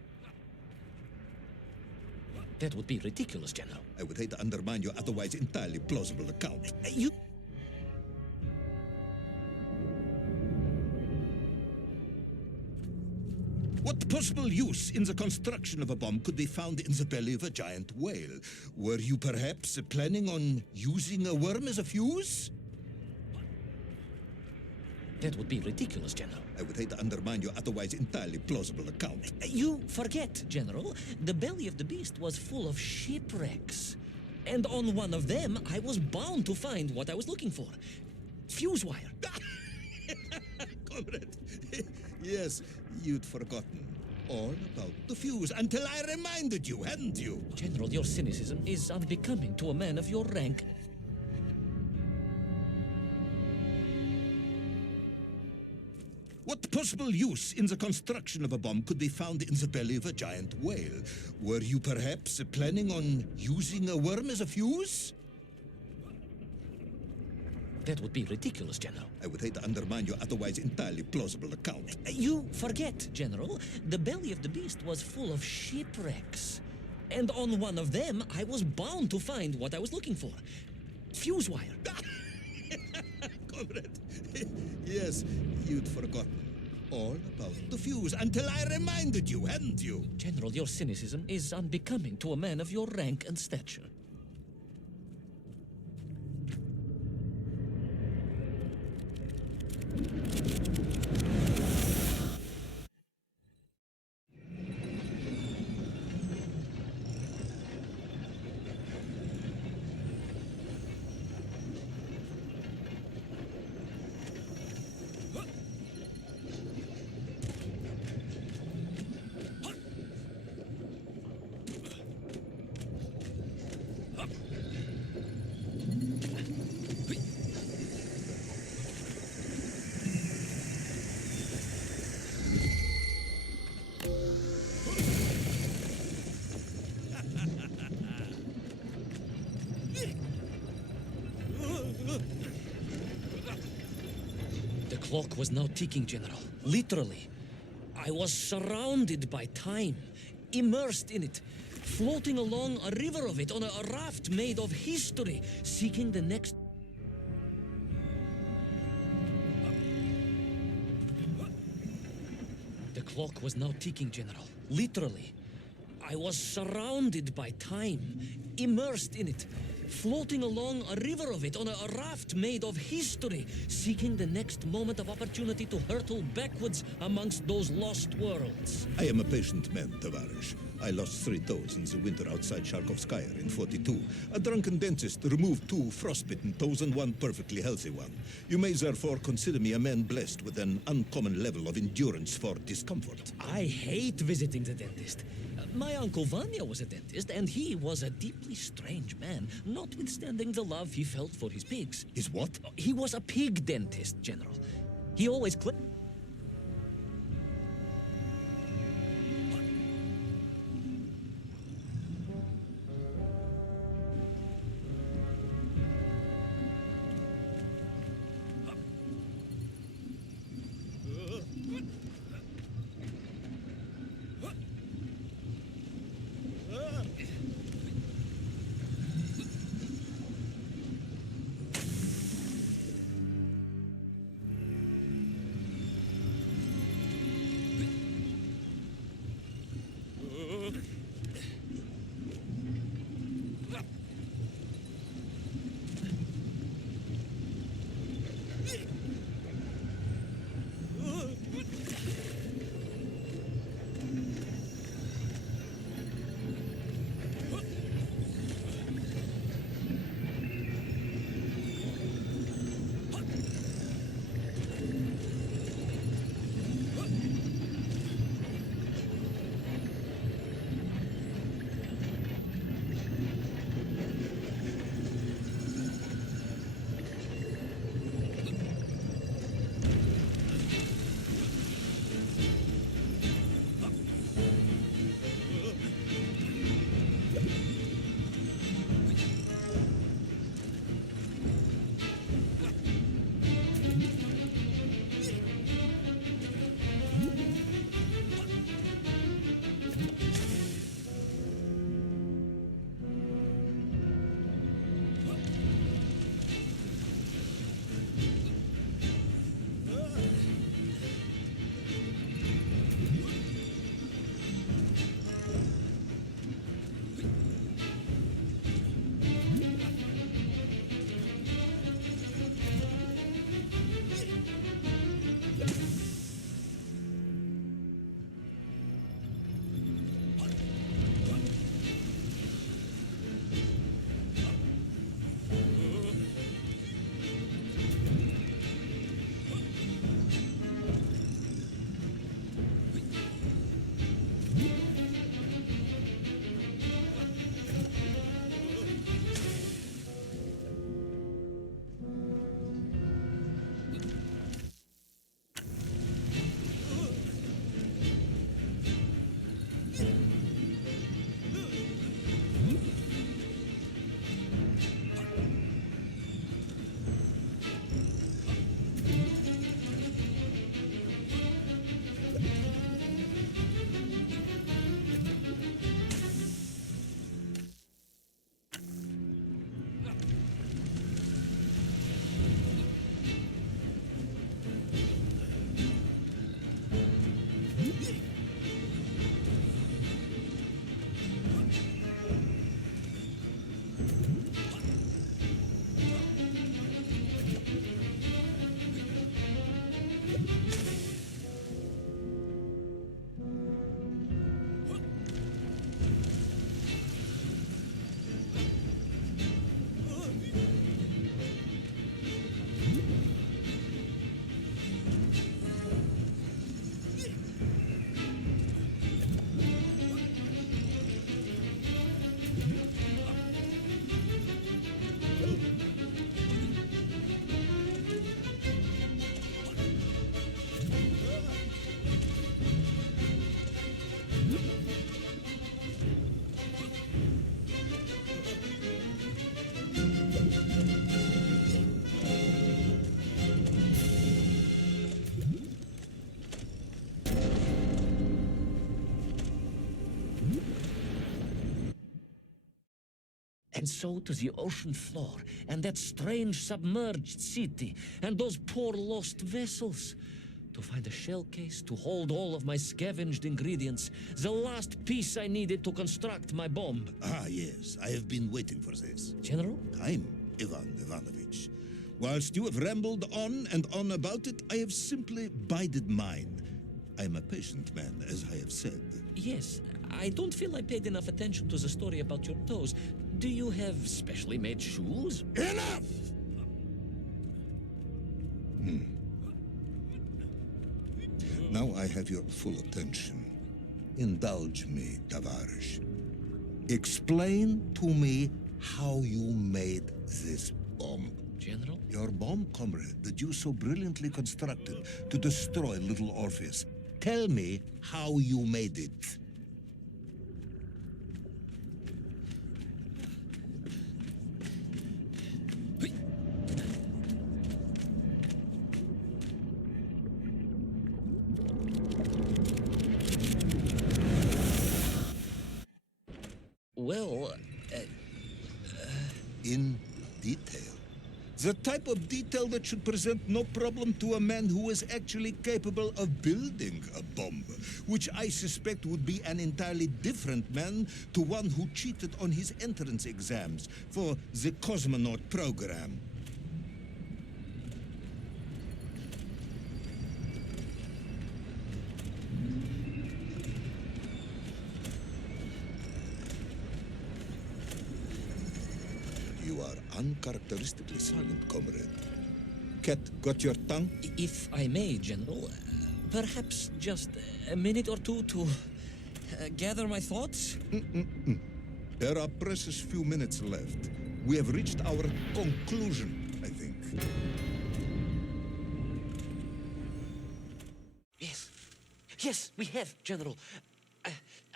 That would be ridiculous, General. I would hate to undermine your otherwise entirely plausible account. You... What possible use in the construction of a bomb could be found in the belly of a giant whale? Were you perhaps planning on using a worm as a fuse? That would be ridiculous, General. I would hate to undermine your otherwise entirely plausible account. You forget, General. The belly of the beast was full of shipwrecks. And on one of them, I was bound to find what I was looking for. Fuse wire. Comrade, yes, you'd forgotten all about the fuse until I reminded you, hadn't you? General, your cynicism is unbecoming to a man of your rank. What possible use in the construction of a bomb could be found in the belly of a giant whale? Were you perhaps planning on using a worm as a fuse? That would be ridiculous, General. I would hate to undermine your otherwise entirely plausible account. You forget, General. The belly of the beast was full of shipwrecks. And on one of them, I was bound to find what I was looking for. Fuse wire. Comrade, yes, you'd forgotten all about the fuse until I reminded you, hadn't you? General, your cynicism is unbecoming to a man of your rank and stature. clock was now ticking, General. Literally. I was surrounded by time, immersed in it, floating along a river of it on a raft made of history, seeking the next. The clock was now ticking, General. Literally. I was surrounded by time, immersed in it, floating along a river of it on a raft made of history, seeking the next moment of opportunity to hurtle backwards amongst those lost worlds. I am a patient man, Tavarish. I lost 3 toes in the winter outside Sharkovskaya in 42. A drunken dentist removed 2 frostbitten toes and 1 perfectly healthy one. You may therefore consider me a man blessed with an uncommon level of endurance for discomfort. I hate visiting the dentist. My uncle Vanya was a dentist, and he was a deeply strange man, notwithstanding the love he felt for his pigs. Is what? He was a pig dentist, General. He always And so to the ocean floor, and that strange submerged city, and those poor lost vessels. To find a shell case to hold all of my scavenged ingredients, the last piece I needed to construct my bomb. Ah, yes, I have been waiting for this. General? I'm Ivan Ivanovich. Whilst you have rambled on and on about it, I have simply bided mine. I am a patient man, as I have said. Yes, I don't feel I paid enough attention to the story about your toes. Do you have specially made shoes? Enough! Now I have your full attention. Indulge me, Tavarish. Explain to me how you made this bomb. General? Your bomb, comrade, that you so brilliantly constructed to destroy little Orpheus. Tell me how you made it. Well, In detail. The type of detail that should present no problem to a man who is actually capable of building a bomb, which I suspect would be an entirely different man to one who cheated on his entrance exams for the cosmonaut program. You are uncharacteristically silent, comrade. Cat, got your tongue? if I may, General, perhaps just a minute or two to gather my thoughts? There are precious few minutes left. We have reached our conclusion, I think. Yes, we have, General.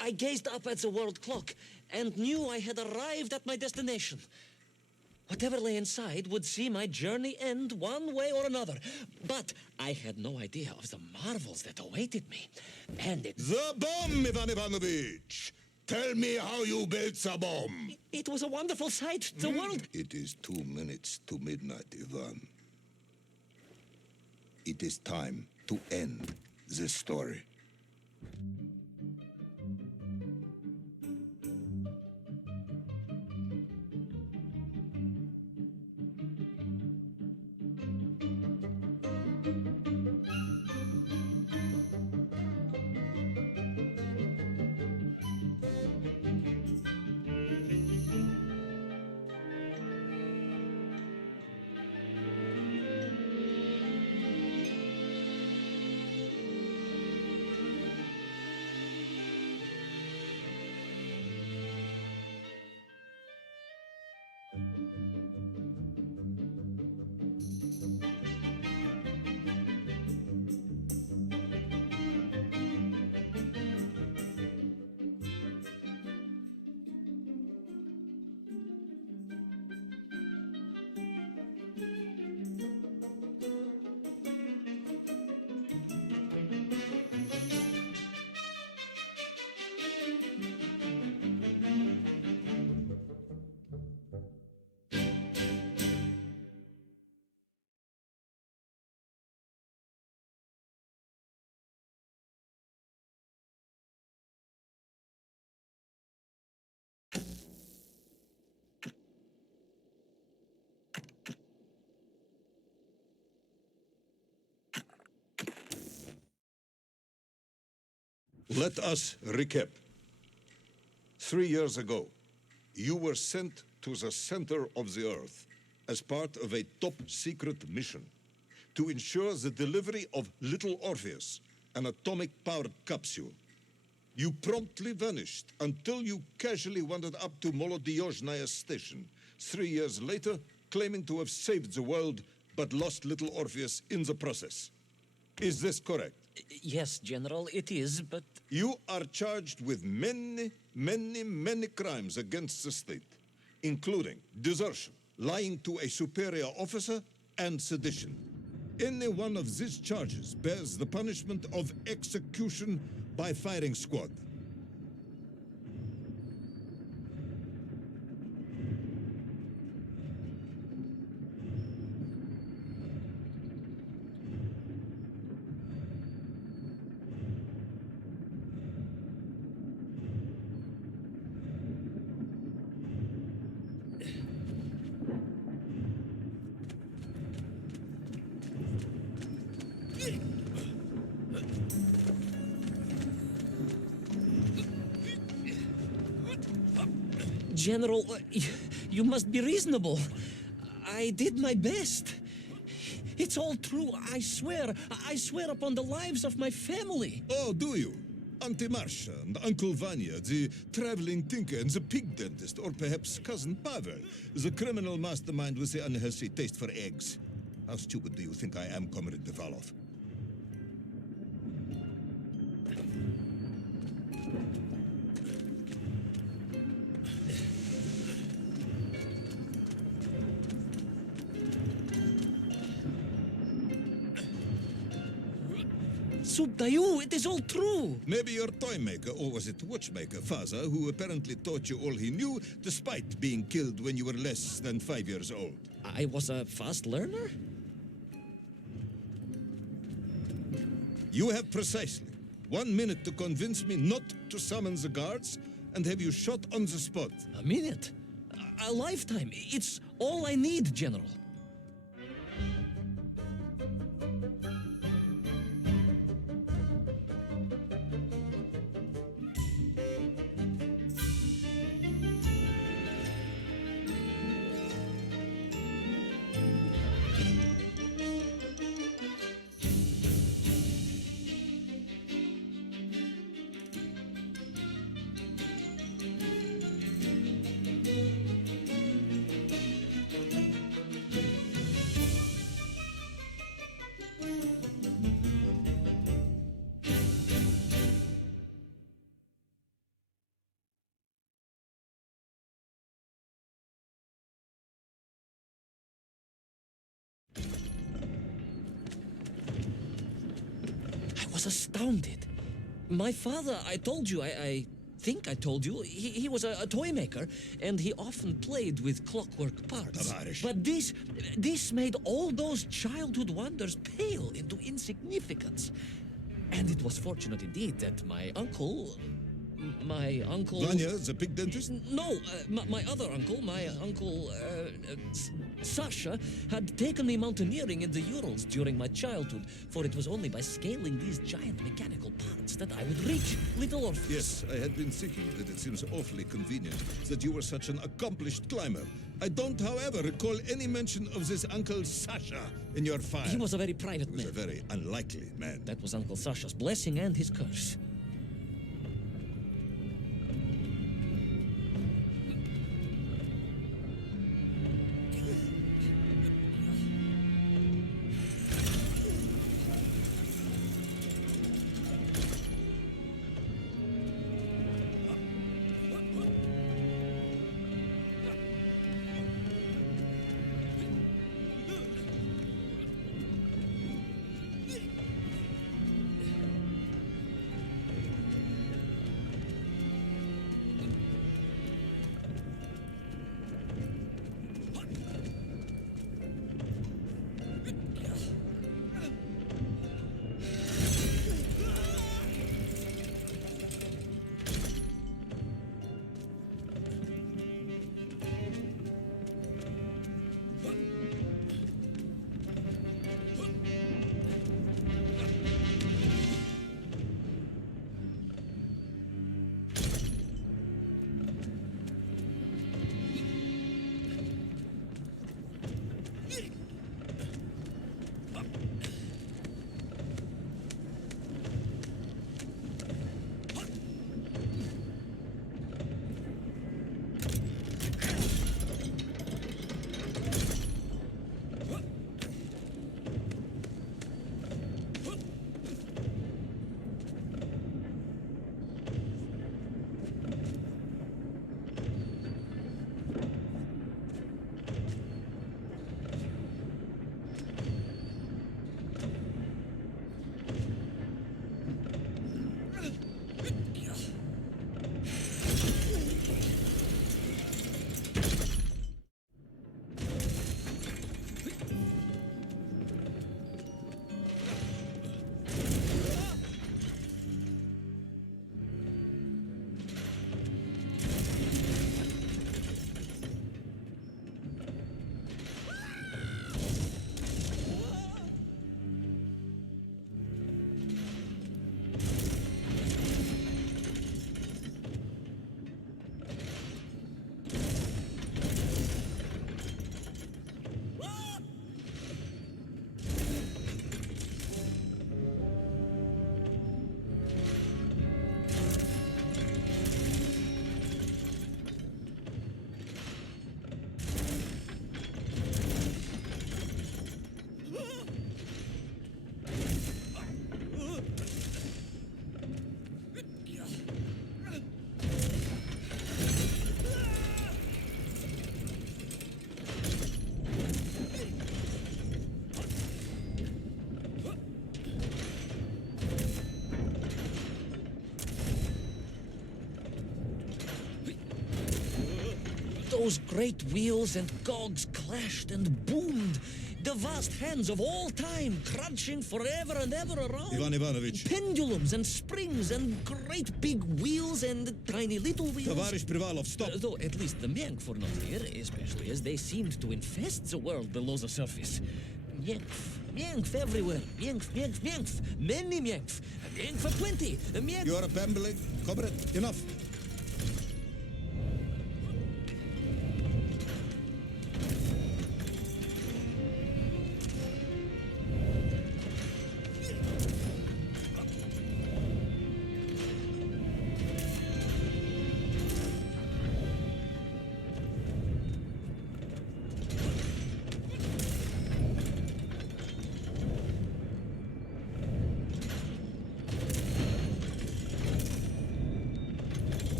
I gazed up at the world clock and knew I had arrived at my destination. Whatever lay inside would see my journey end one way or another. But I had no idea of the marvels that awaited me. And The bomb, Ivan Ivanovich! Tell me how you built the bomb! it was a wonderful sight. The world... It is 2 minutes to midnight, Ivan. It is time to end this story. Let us recap. 3 years ago, you were sent to the center of the Earth as part of a top-secret mission to ensure the delivery of Little Orpheus, an atomic-powered capsule. You promptly vanished until you casually wandered up to Molodiyozhnaya station 3 years later, claiming to have saved the world but lost Little Orpheus in the process. Is this correct? Yes, General, it is, but... You are charged with many crimes against the state, including desertion, lying to a superior officer, and sedition. Any one of these charges bears the punishment of execution by firing squad. General, you must be reasonable. I did my best. It's all true, I swear. I swear upon the lives of my family. Oh, do you? Auntie Marcia and Uncle Vanya, the traveling tinker and the pig dentist, or perhaps Cousin Pavel, the criminal mastermind with the unhealthy taste for eggs. How stupid do you think I am, Comrade Devalov? Subdayu, it is all true. Maybe your toy maker, or was it watchmaker, Faza, who apparently taught you all he knew, despite being killed when you were less than 5 years old. I was a fast learner? You have precisely 1 minute to convince me not to summon the guards, and have you shot on the spot. A minute? A lifetime. It's all I need, General. I was astounded. My father, I told you, I think I told you, he was a toy maker, and he often played with clockwork parts. Tavarish. But this made all those childhood wonders pale into insignificance. And it was fortunate indeed that my uncle... Vanya, the pig dentist? No, my other uncle, Sasha, had taken me mountaineering in the Urals during my childhood, for it was only by scaling these giant mechanical parts that I would reach Little Orpheus. Yes, I had been thinking that it seems awfully convenient that you were such an accomplished climber. I don't, however, recall any mention of this Uncle Sasha in your file. He was a very private He was man. a very unlikely man. That was Uncle Sasha's blessing and his curse. those great wheels and cogs clashed and boomed. The vast hands of all time crunching forever and ever around. Ivan Ivanovich. Pendulums and springs and great big wheels and tiny little wheels. Tavarish Privalov, stop. Though at least the Myank were not here, especially as they seemed to infest the world below the surface. Myank everywhere. Myank. Many Myank. Myank for plenty. Myank. You are bambling. Comrade, enough.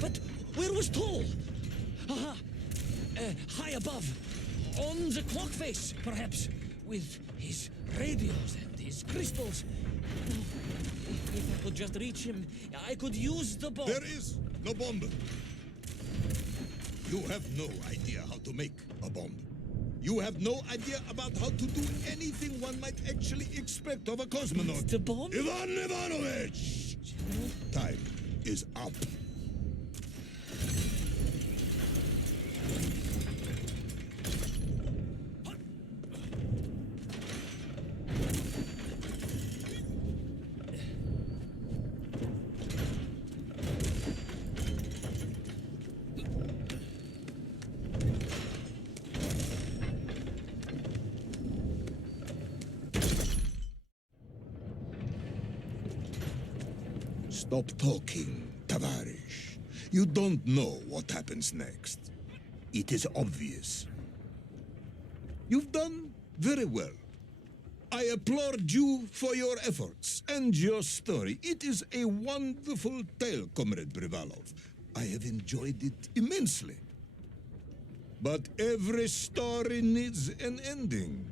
But where was Toll? Aha! High above. On the clock face, perhaps. With his radios and his crystals. If I could just reach him, I could use the bomb. There is no bomb. You have no idea how to make a bomb. You have no idea about how to do anything one might actually expect of a cosmonaut. The bomb? Ivan Ivanovich! Time is up. Stop talking, Tavarish. You don't know what happens next. It is obvious. You've done very well. I applaud you for your efforts and your story. It is a wonderful tale, Comrade Privalov. I have enjoyed it immensely. But every story needs an ending.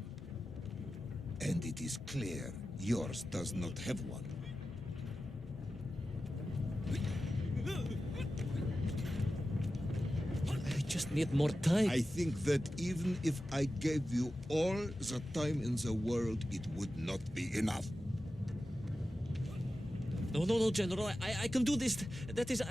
And it is clear yours does not have one. I just need more time. I think that even if I gave you all the time in the world, it would not be enough. No, General. I can do this. That is,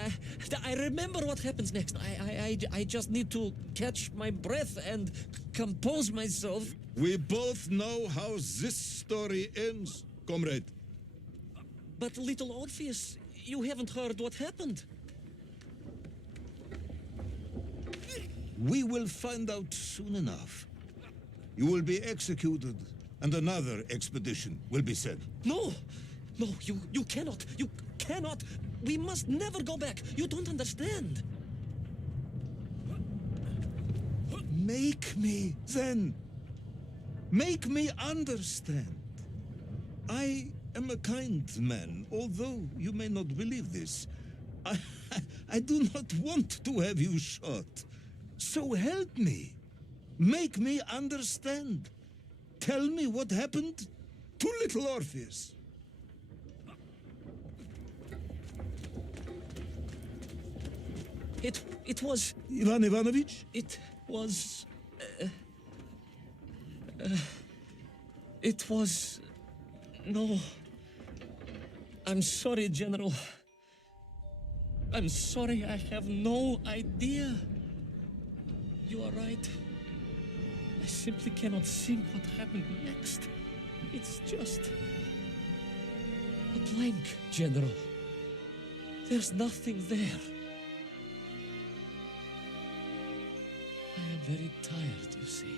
I remember what happens next. I just need to catch my breath and compose myself. We both know how this story ends, comrade. But little Orpheus, you haven't heard what happened. We will find out soon enough. You will be executed, and another expedition will be sent. No, you cannot. You cannot. We must never go back. You don't understand. Make me, then. Make me understand. I am a kind man, although you may not believe this. I, I do not want to have you shot. So help me. Make me understand. Tell me what happened to little Orpheus. It was... Ivan Ivanovich? It was... it was... No. I'm sorry, General. I'm sorry, I have no idea. You are right. I simply cannot think what happened next. It's just... a blank, General. There's nothing there. I am very tired, you see.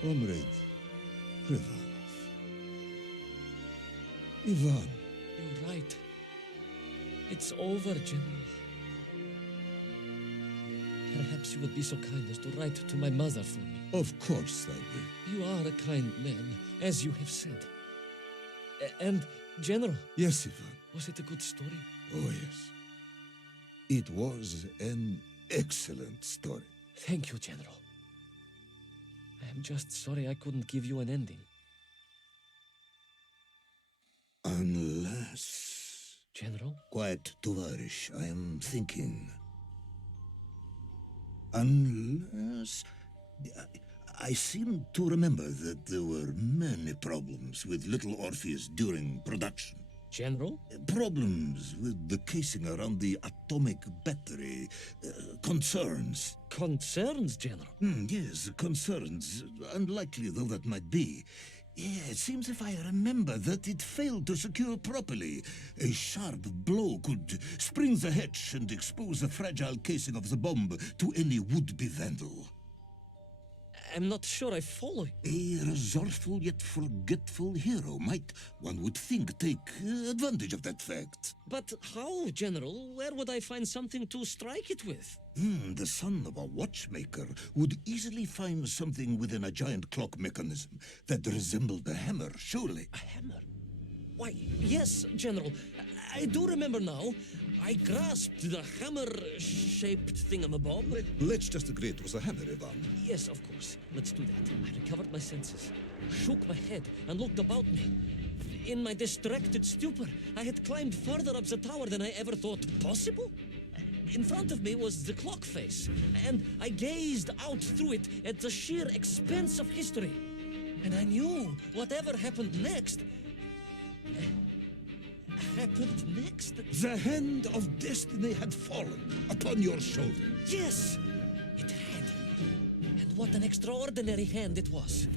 Comrade Rivanov. Ivan. You're right. It's over, General. Perhaps you would be so kind as to write to my mother for me. Of course I will. You are a kind man, as you have said. And, General, Yes, Ivan. was it a good story? Oh, yes. It was an excellent story. Thank you, General. I am just sorry I couldn't give you an ending. Unless... General? Quiet, Tovarish. I am thinking. Unless... I seem to remember that there were many problems with little Orpheus during production. General? Problems with the casing around the atomic battery. Concerns. Concerns, General? Yes, concerns. Unlikely though that might be. Yeah, it seems if I remember that it failed to secure properly. A sharp blow could spring the hatch and expose the fragile casing of the bomb to any would-be vandal. I'm not sure I follow. A resourceful yet forgetful hero might, one would think, take advantage of that fact. But how, General? Where would I find something to strike it with? The son of a watchmaker would easily find something within a giant clock mechanism that resembled a hammer, surely. A hammer? Why, yes, General. I do remember now. I grasped the hammer-shaped thingamabob. Let's just agree it was a hammer, Ivan. Yes, of course. Let's do that. I recovered my senses, shook my head, and looked about me. In my distracted stupor, I had climbed further up the tower than I ever thought possible. In front of me was the clock face, and I gazed out through it at the sheer expanse of history. And I knew whatever happened next... happened next? The hand of destiny had fallen upon your shoulder. Yes, it had. And what an extraordinary hand it was.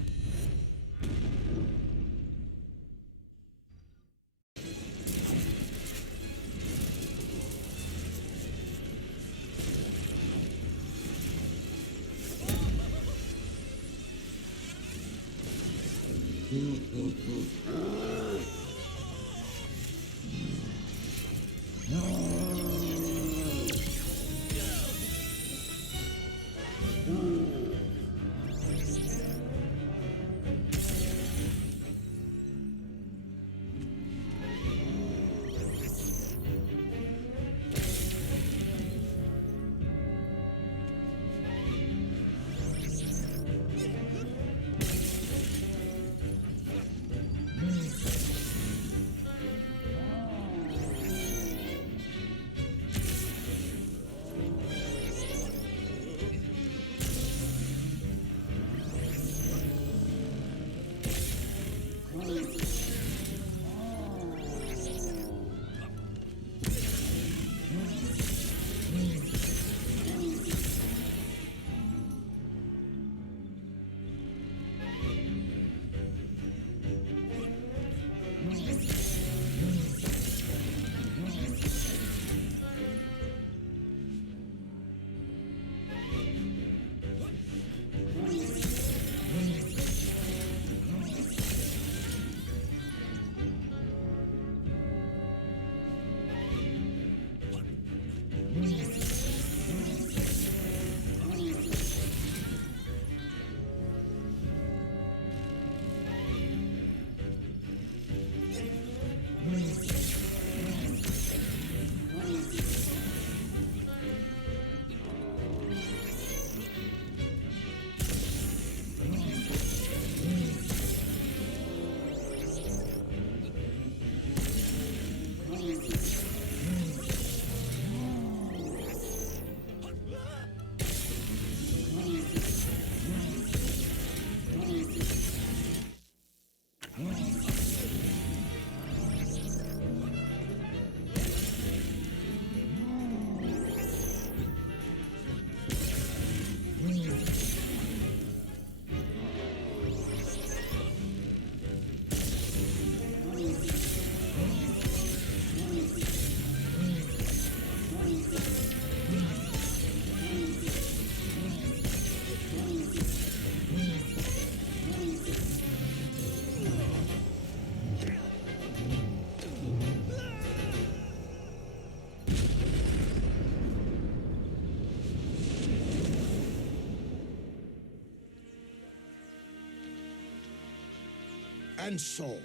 And so,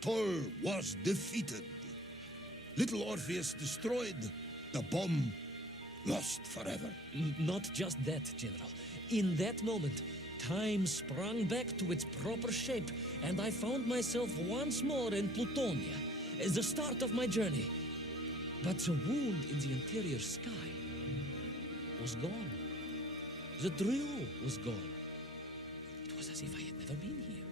Tol was defeated. Little Orpheus destroyed, the bomb lost forever. Not just that, General. In that moment, time sprung back to its proper shape, and I found myself once more in Plutonia, the start of my journey. But the wound in the interior sky was gone. The drill was gone. It was as if I had never been here.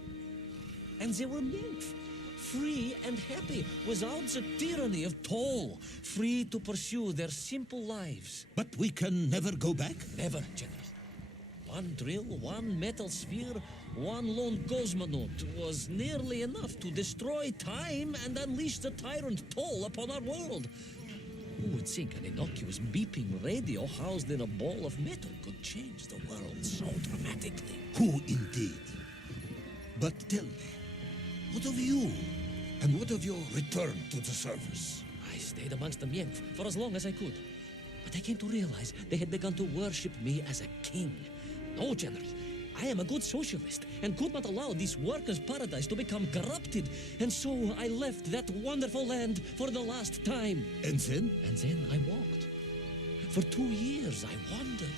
And they were nymph, free and happy, without the tyranny of Tol, free to pursue their simple lives. But we can never go back? Never, General. One drill, one metal sphere, one lone cosmonaut was nearly enough to destroy time and unleash the tyrant Tol upon our world. Who would think an innocuous beeping radio housed in a ball of metal could change the world so dramatically? Who indeed? But tell me, what of you? And what of your return to the surface? I stayed amongst the Mienf for as long as I could. But I came to realize they had begun to worship me as a king. No, General. I am a good socialist and could not allow this workers' paradise to become corrupted. And so I left that wonderful land for the last time. And then? And then I walked. For 2 years I wandered,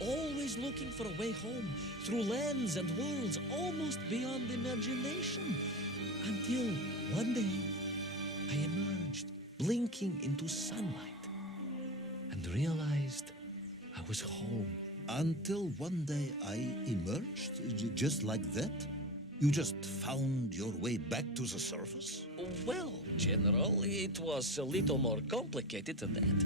always looking for a way home, through lands and worlds almost beyond imagination. Until one day I emerged, blinking into sunlight, and realized I was home. Until one day I emerged, just like that? You just found your way back to the surface? Well, General, it was a little more complicated than that.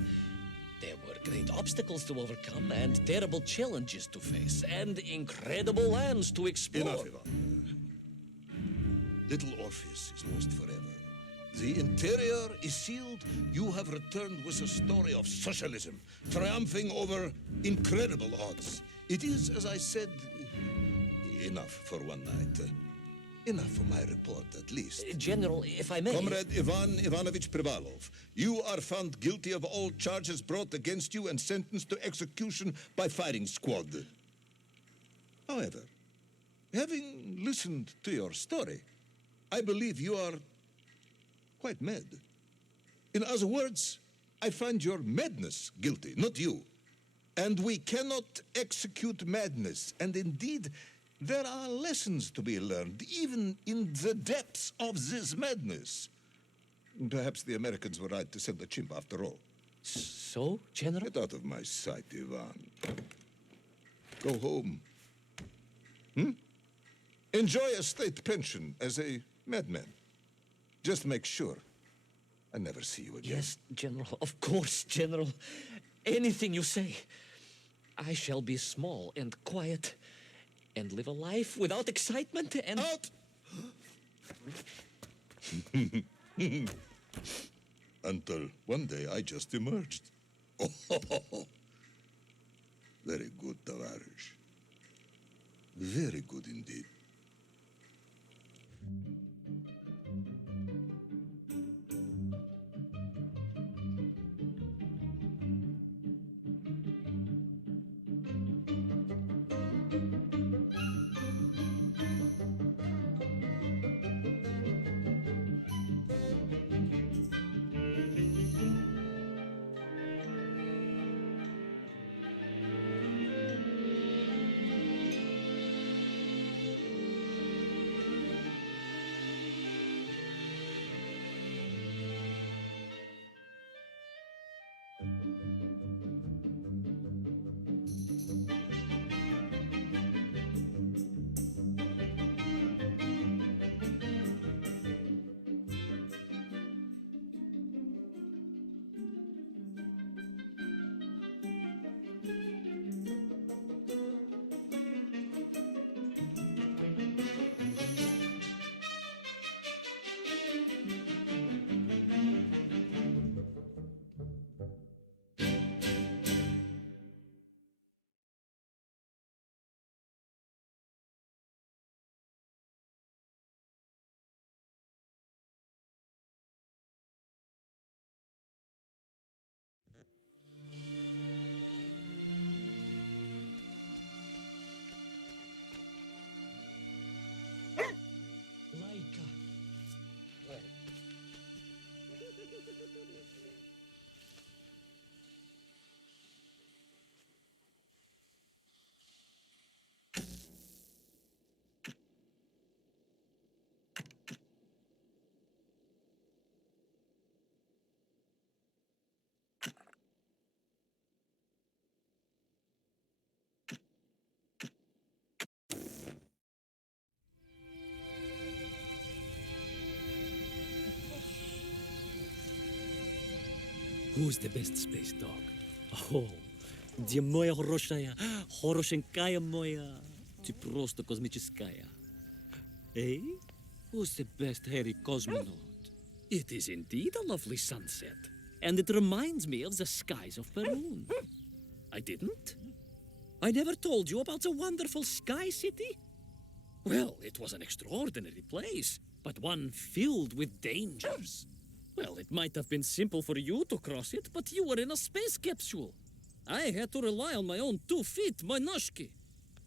There were great obstacles to overcome and terrible challenges to face and incredible lands to explore. Enough, Ivan. Little Orpheus is lost forever. The interior is sealed. You have returned with a story of socialism, triumphing over incredible odds. It is, as I said, enough for one night. Enough for my report, at least. General, if I may... Comrade Ivan Ivanovich Privalov, you are found guilty of all charges brought against you and sentenced to execution by firing squad. However, having listened to your story, I believe you are quite mad. In other words, I find your madness guilty, not you. And we cannot execute madness. And indeed, there are lessons to be learned, even in the depths of this madness. Perhaps the Americans were right to send the chimp after all. So, General? Get out of my sight, Ivan. Go home. Enjoy a state pension as a madman. Just make sure I never see you again. Yes, General. Of course, General. Anything you say. I shall be small and quiet and live a life without excitement and... Out! Until one day I just emerged. Oh, very good, Tavarish. Very good indeed. Who's the best space dog? Oh, где моя хорошенькая моя, ты просто космическая. Eh? Who's the best hairy cosmonaut? It is indeed a lovely sunset, and it reminds me of the skies of Peru. I didn't? I never told you about the wonderful Sky City? Well, it was an extraordinary place, but one filled with dangers. Well, it might have been simple for you to cross it, but you were in a space capsule. I had to rely on my own 2 feet, my noshki.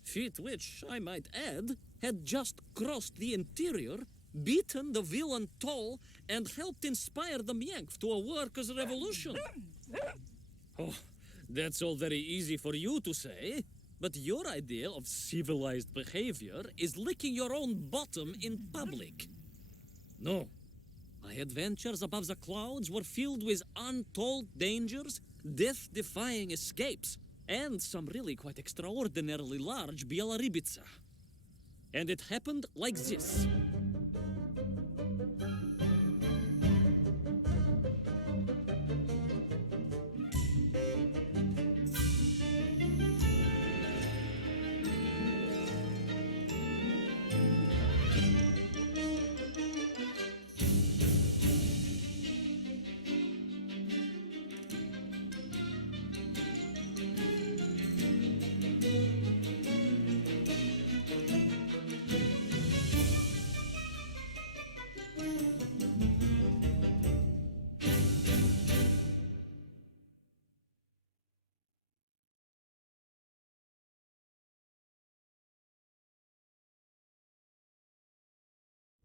Feet which, I might add, had just crossed the interior, beaten the villain Toll, and helped inspire the Myank to a workers' revolution. Oh, that's all very easy for you to say, but your idea of civilized behavior is licking your own bottom in public. No. My adventures above the clouds were filled with untold dangers, death-defying escapes, and some really quite extraordinarily large Bielorybitsa. And it happened like this.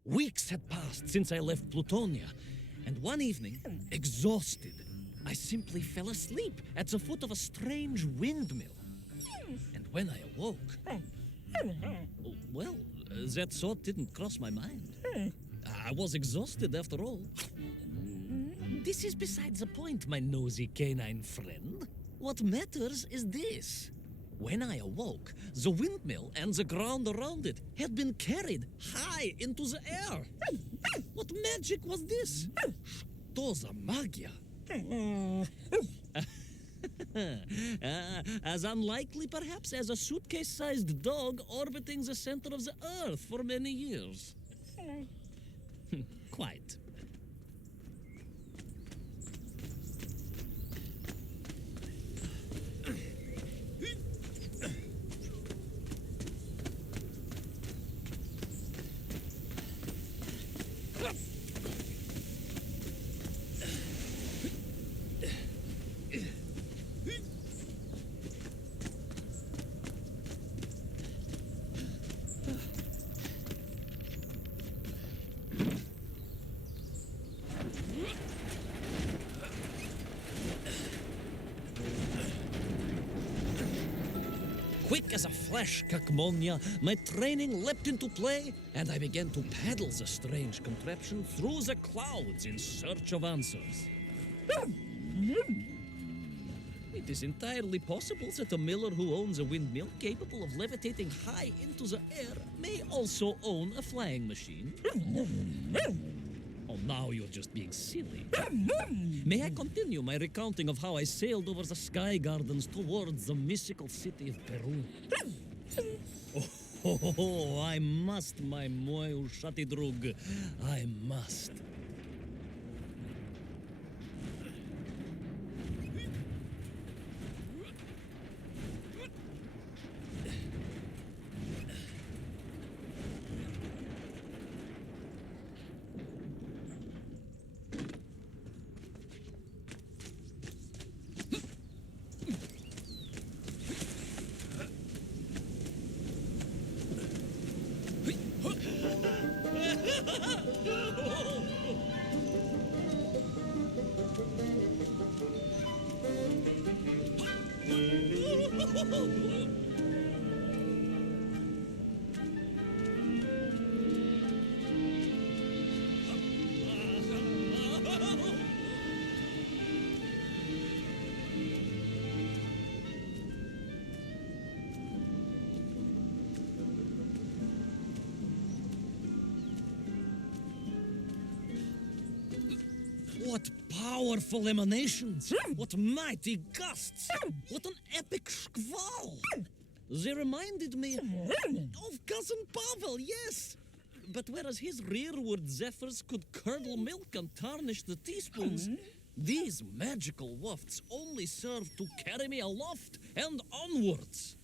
Weeks had passed since I left Plutonia, and one evening, exhausted, I simply fell asleep at the foot of a strange windmill. And when I awoke, well, that thought didn't cross my mind. I was exhausted after all. This is beside the point, my nosy canine friend. What matters is this. When I awoke, the windmill and the ground around it had been carried high into the air. What magic was this? Что за магия? As unlikely, perhaps, as a suitcase-sized dog orbiting the center of the Earth for many years. Quite. Quick as a flash, Kakmonia, my training leapt into play, and I began to paddle the strange contraption through the clouds in search of answers. It is entirely possible that a miller who owns a windmill capable of levitating high into the air may also own a flying machine. Oh, now you're just being silly. May I continue my recounting of how I sailed over the sky gardens towards the mystical city of Peru? Oh, I must, my moj ušati drug. I must. What powerful emanations! What mighty gusts! What an epic squall! They reminded me of Cousin Pavel, yes! But whereas his rearward zephyrs could curdle milk and tarnish the teaspoons, these magical wafts only serve to carry me aloft and onwards.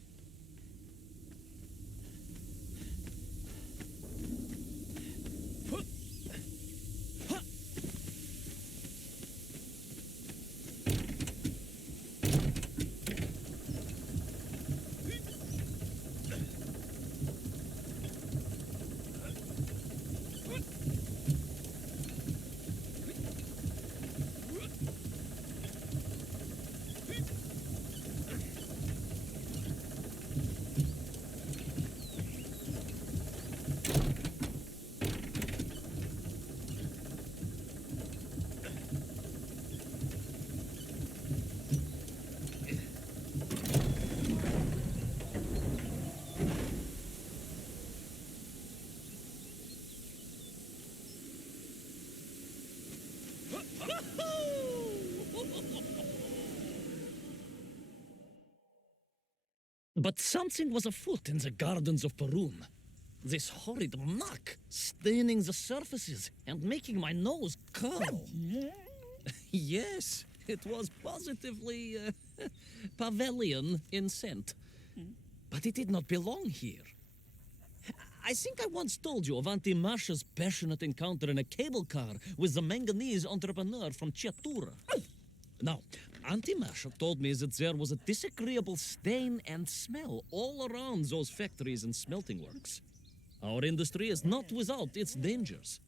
But something was afoot in the gardens of Perun. This horrid muck staining the surfaces and making my nose curl. Yes, it was positively Pavelian in scent. But it did not belong here. I think I once told you of Auntie Masha's passionate encounter in a cable car with the manganese entrepreneur from Chiatura. Now, Auntie Masha told me that there was a disagreeable stain and smell all around those factories and smelting works. Our industry is not without its dangers.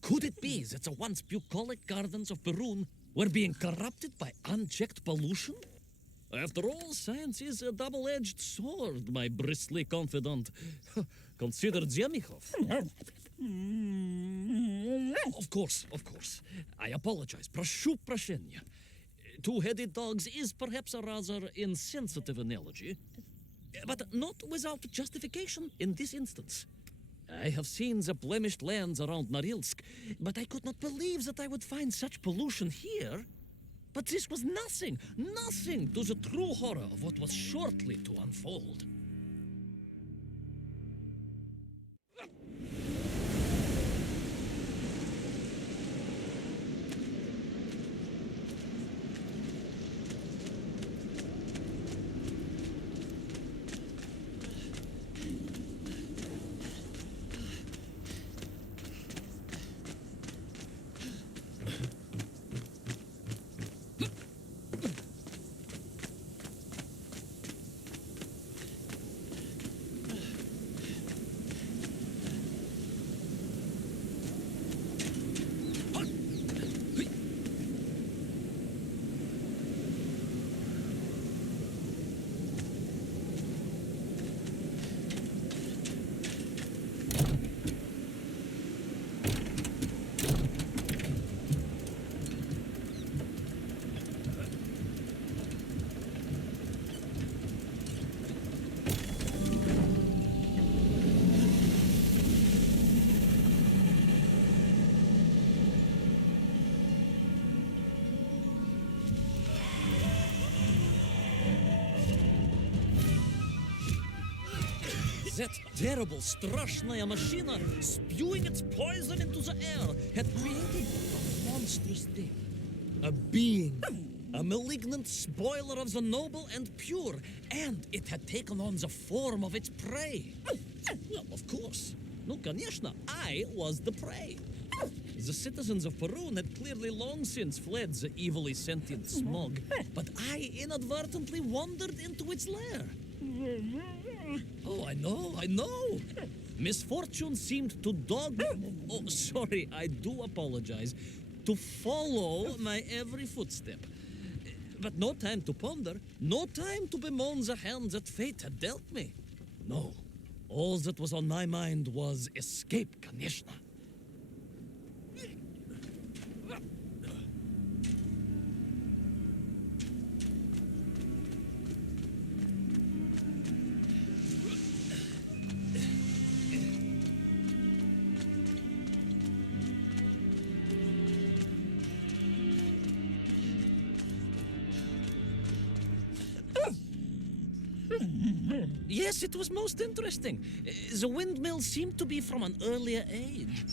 Could it be that the once bucolic gardens of Perun were being corrupted by unchecked pollution? After all, science is a double-edged sword, my bristly confidant. Consider Zemichov. Of course. I apologize. Proшу прощения. Two-headed dogs is perhaps a rather insensitive analogy, but not without justification in this instance. I have seen the blemished lands around Norilsk, but I could not believe that I would find such pollution here. But this was nothing to the true horror of what was shortly to unfold. That terrible Strashnaya machina, spewing its poison into the air, had created a monstrous thing. A being. A malignant spoiler of the noble and pure. And it had taken on the form of its prey. Well, of course. No, конечно, I was the prey. The citizens of Perun had clearly long since fled the evilly sentient smog. But I inadvertently wandered into its lair. Oh, I know. Misfortune seemed to dog... Oh, sorry, I do apologize. to follow my every footstep. But no time to ponder, no time to bemoan the hand that fate had dealt me. No, all that was on my mind was escape, конечно. Yes, it was most interesting. The windmill seemed to be from an earlier age.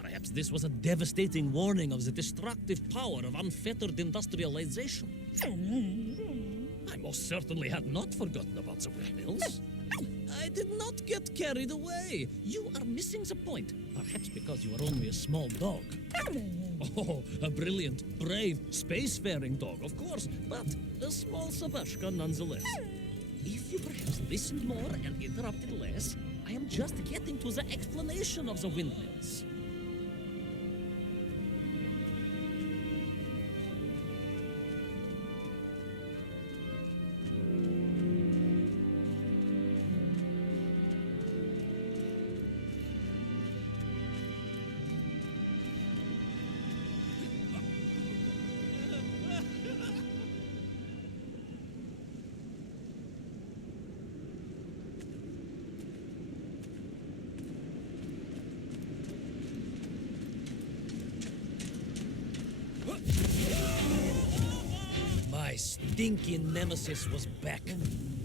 Perhaps this was a devastating warning of the destructive power of unfettered industrialization. I most certainly had not forgotten about the windmills. I did not get carried away. You are missing the point. Perhaps because you are only a small dog. Oh, a brilliant, brave, spacefaring dog, of course, but a small Sabashka nonetheless. If you perhaps listened more and interrupted less, I am just getting to the explanation of the windmills. My stinking nemesis was back.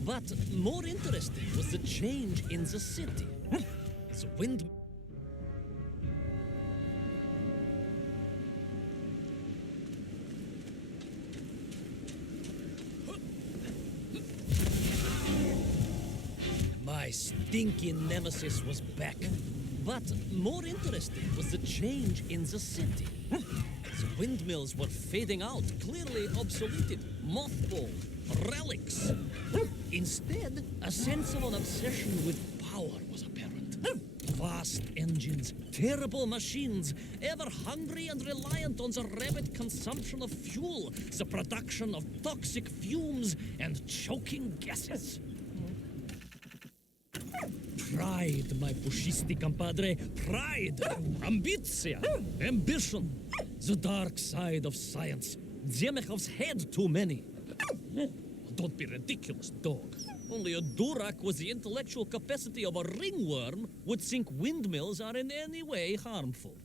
But more interesting was the change in the city. The wind... My stinking nemesis was back. But more interesting was the change in the city. The windmills were fading out, clearly obsoleted, mothballed, relics. Instead, a sense of an obsession with power was apparent. Vast engines, terrible machines, ever hungry and reliant on the rapid consumption of fuel, the production of toxic fumes and choking gases. Pride, my pushisti compadre, pride, ambitia, ambition, the dark side of science. Zemechov's had too many. Don't be ridiculous, dog. Only a durak with the intellectual capacity of a ringworm would think windmills are in any way harmful.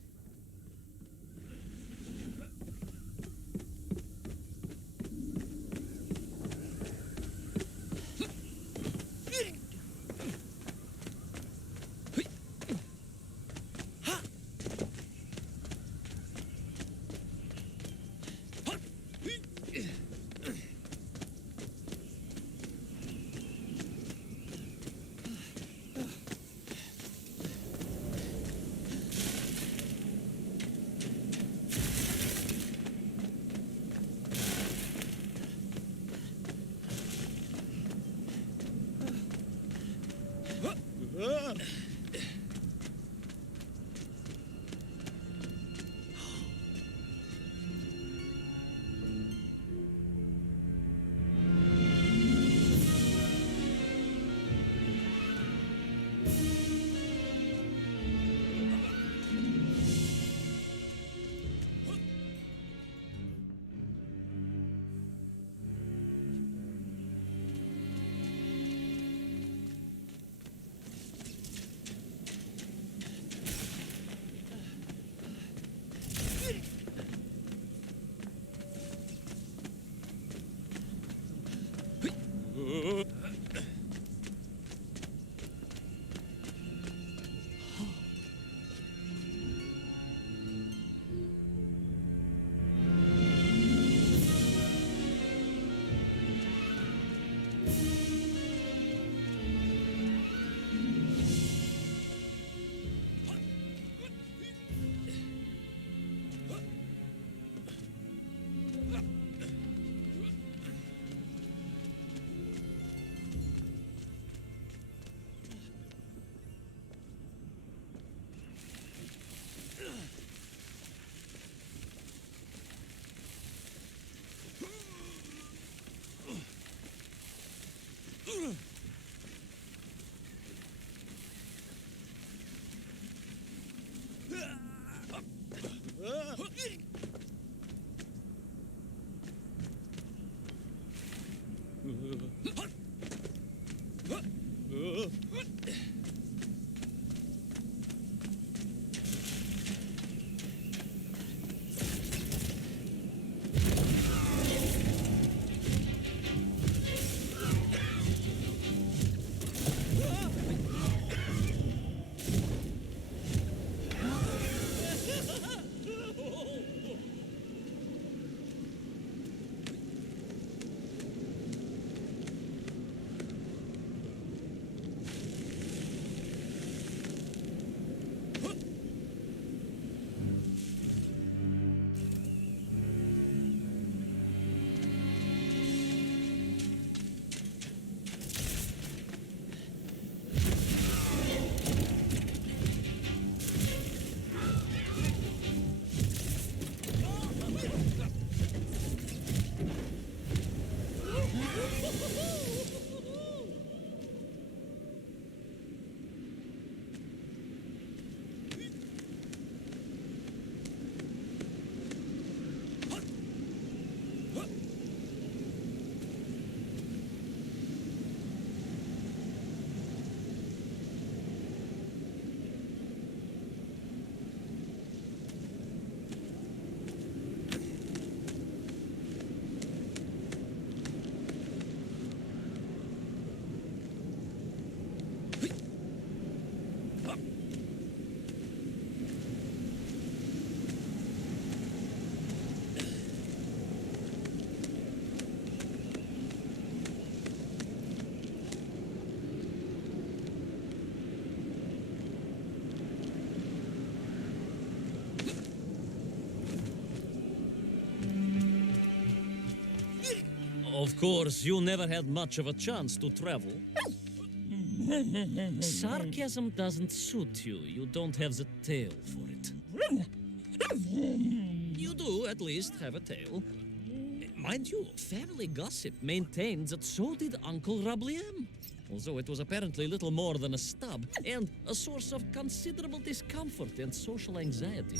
Of course, you never had much of a chance to travel. Sarcasm doesn't suit you. You don't have the tail for it. You do, at least, have a tail. Mind you, family gossip maintains that so did Uncle Rabliem, although it was apparently little more than a stub and a source of considerable discomfort and social anxiety.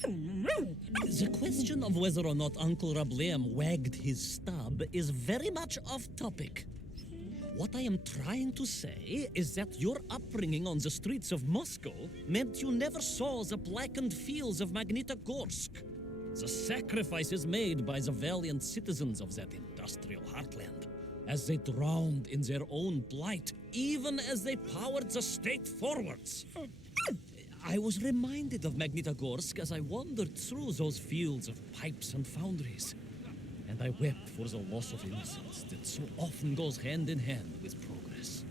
The question of whether or not Uncle Rabliem wagged his stub is very much off topic. What I am trying to say is that your upbringing on the streets of Moscow meant you never saw the blackened fields of Magnitogorsk. The sacrifices made by the valiant citizens of that industrial heartland, as they drowned in their own blight, even as they powered the state forwards. I was reminded of Magnitogorsk as I wandered through those fields of pipes and foundries, and I wept for the loss of innocence that so often goes hand in hand with progress.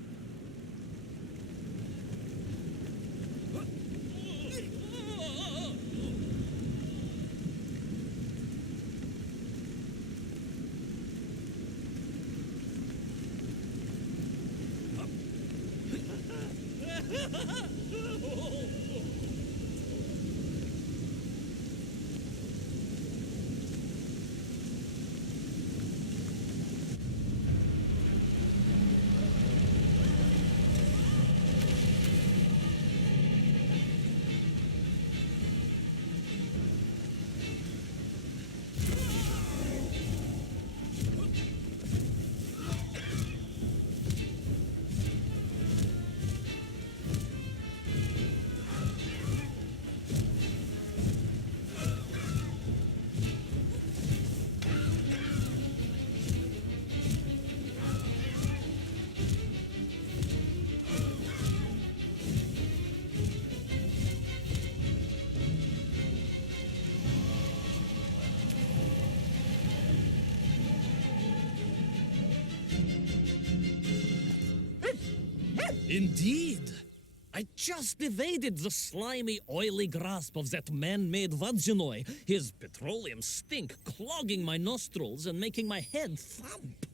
Indeed. I just evaded the slimy, oily grasp of that man-made Vadzinoy, his petroleum stink clogging my nostrils and making my head thump.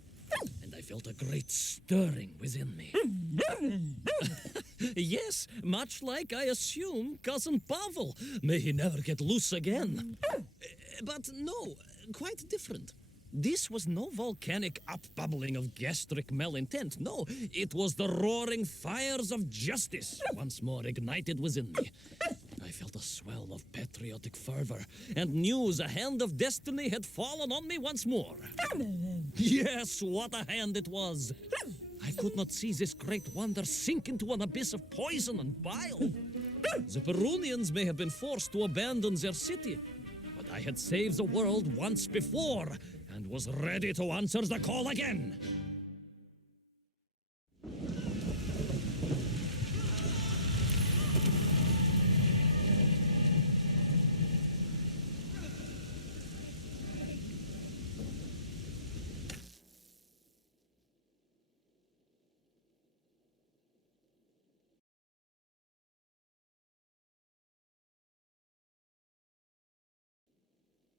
And I felt a great stirring within me. Yes, much like I assume Cousin Pavel. May he never get loose again. But no, quite different. This was no volcanic upbubbling of gastric malintent. No, it was the roaring fires of justice once more ignited within me. I felt a swell of patriotic fervor and knew the hand of destiny had fallen on me once more. Yes, what a hand it was! I could not see this great wonder sink into an abyss of poison and bile. The Perunians may have been forced to abandon their city, but I had saved the world once before and was ready to answer the call again.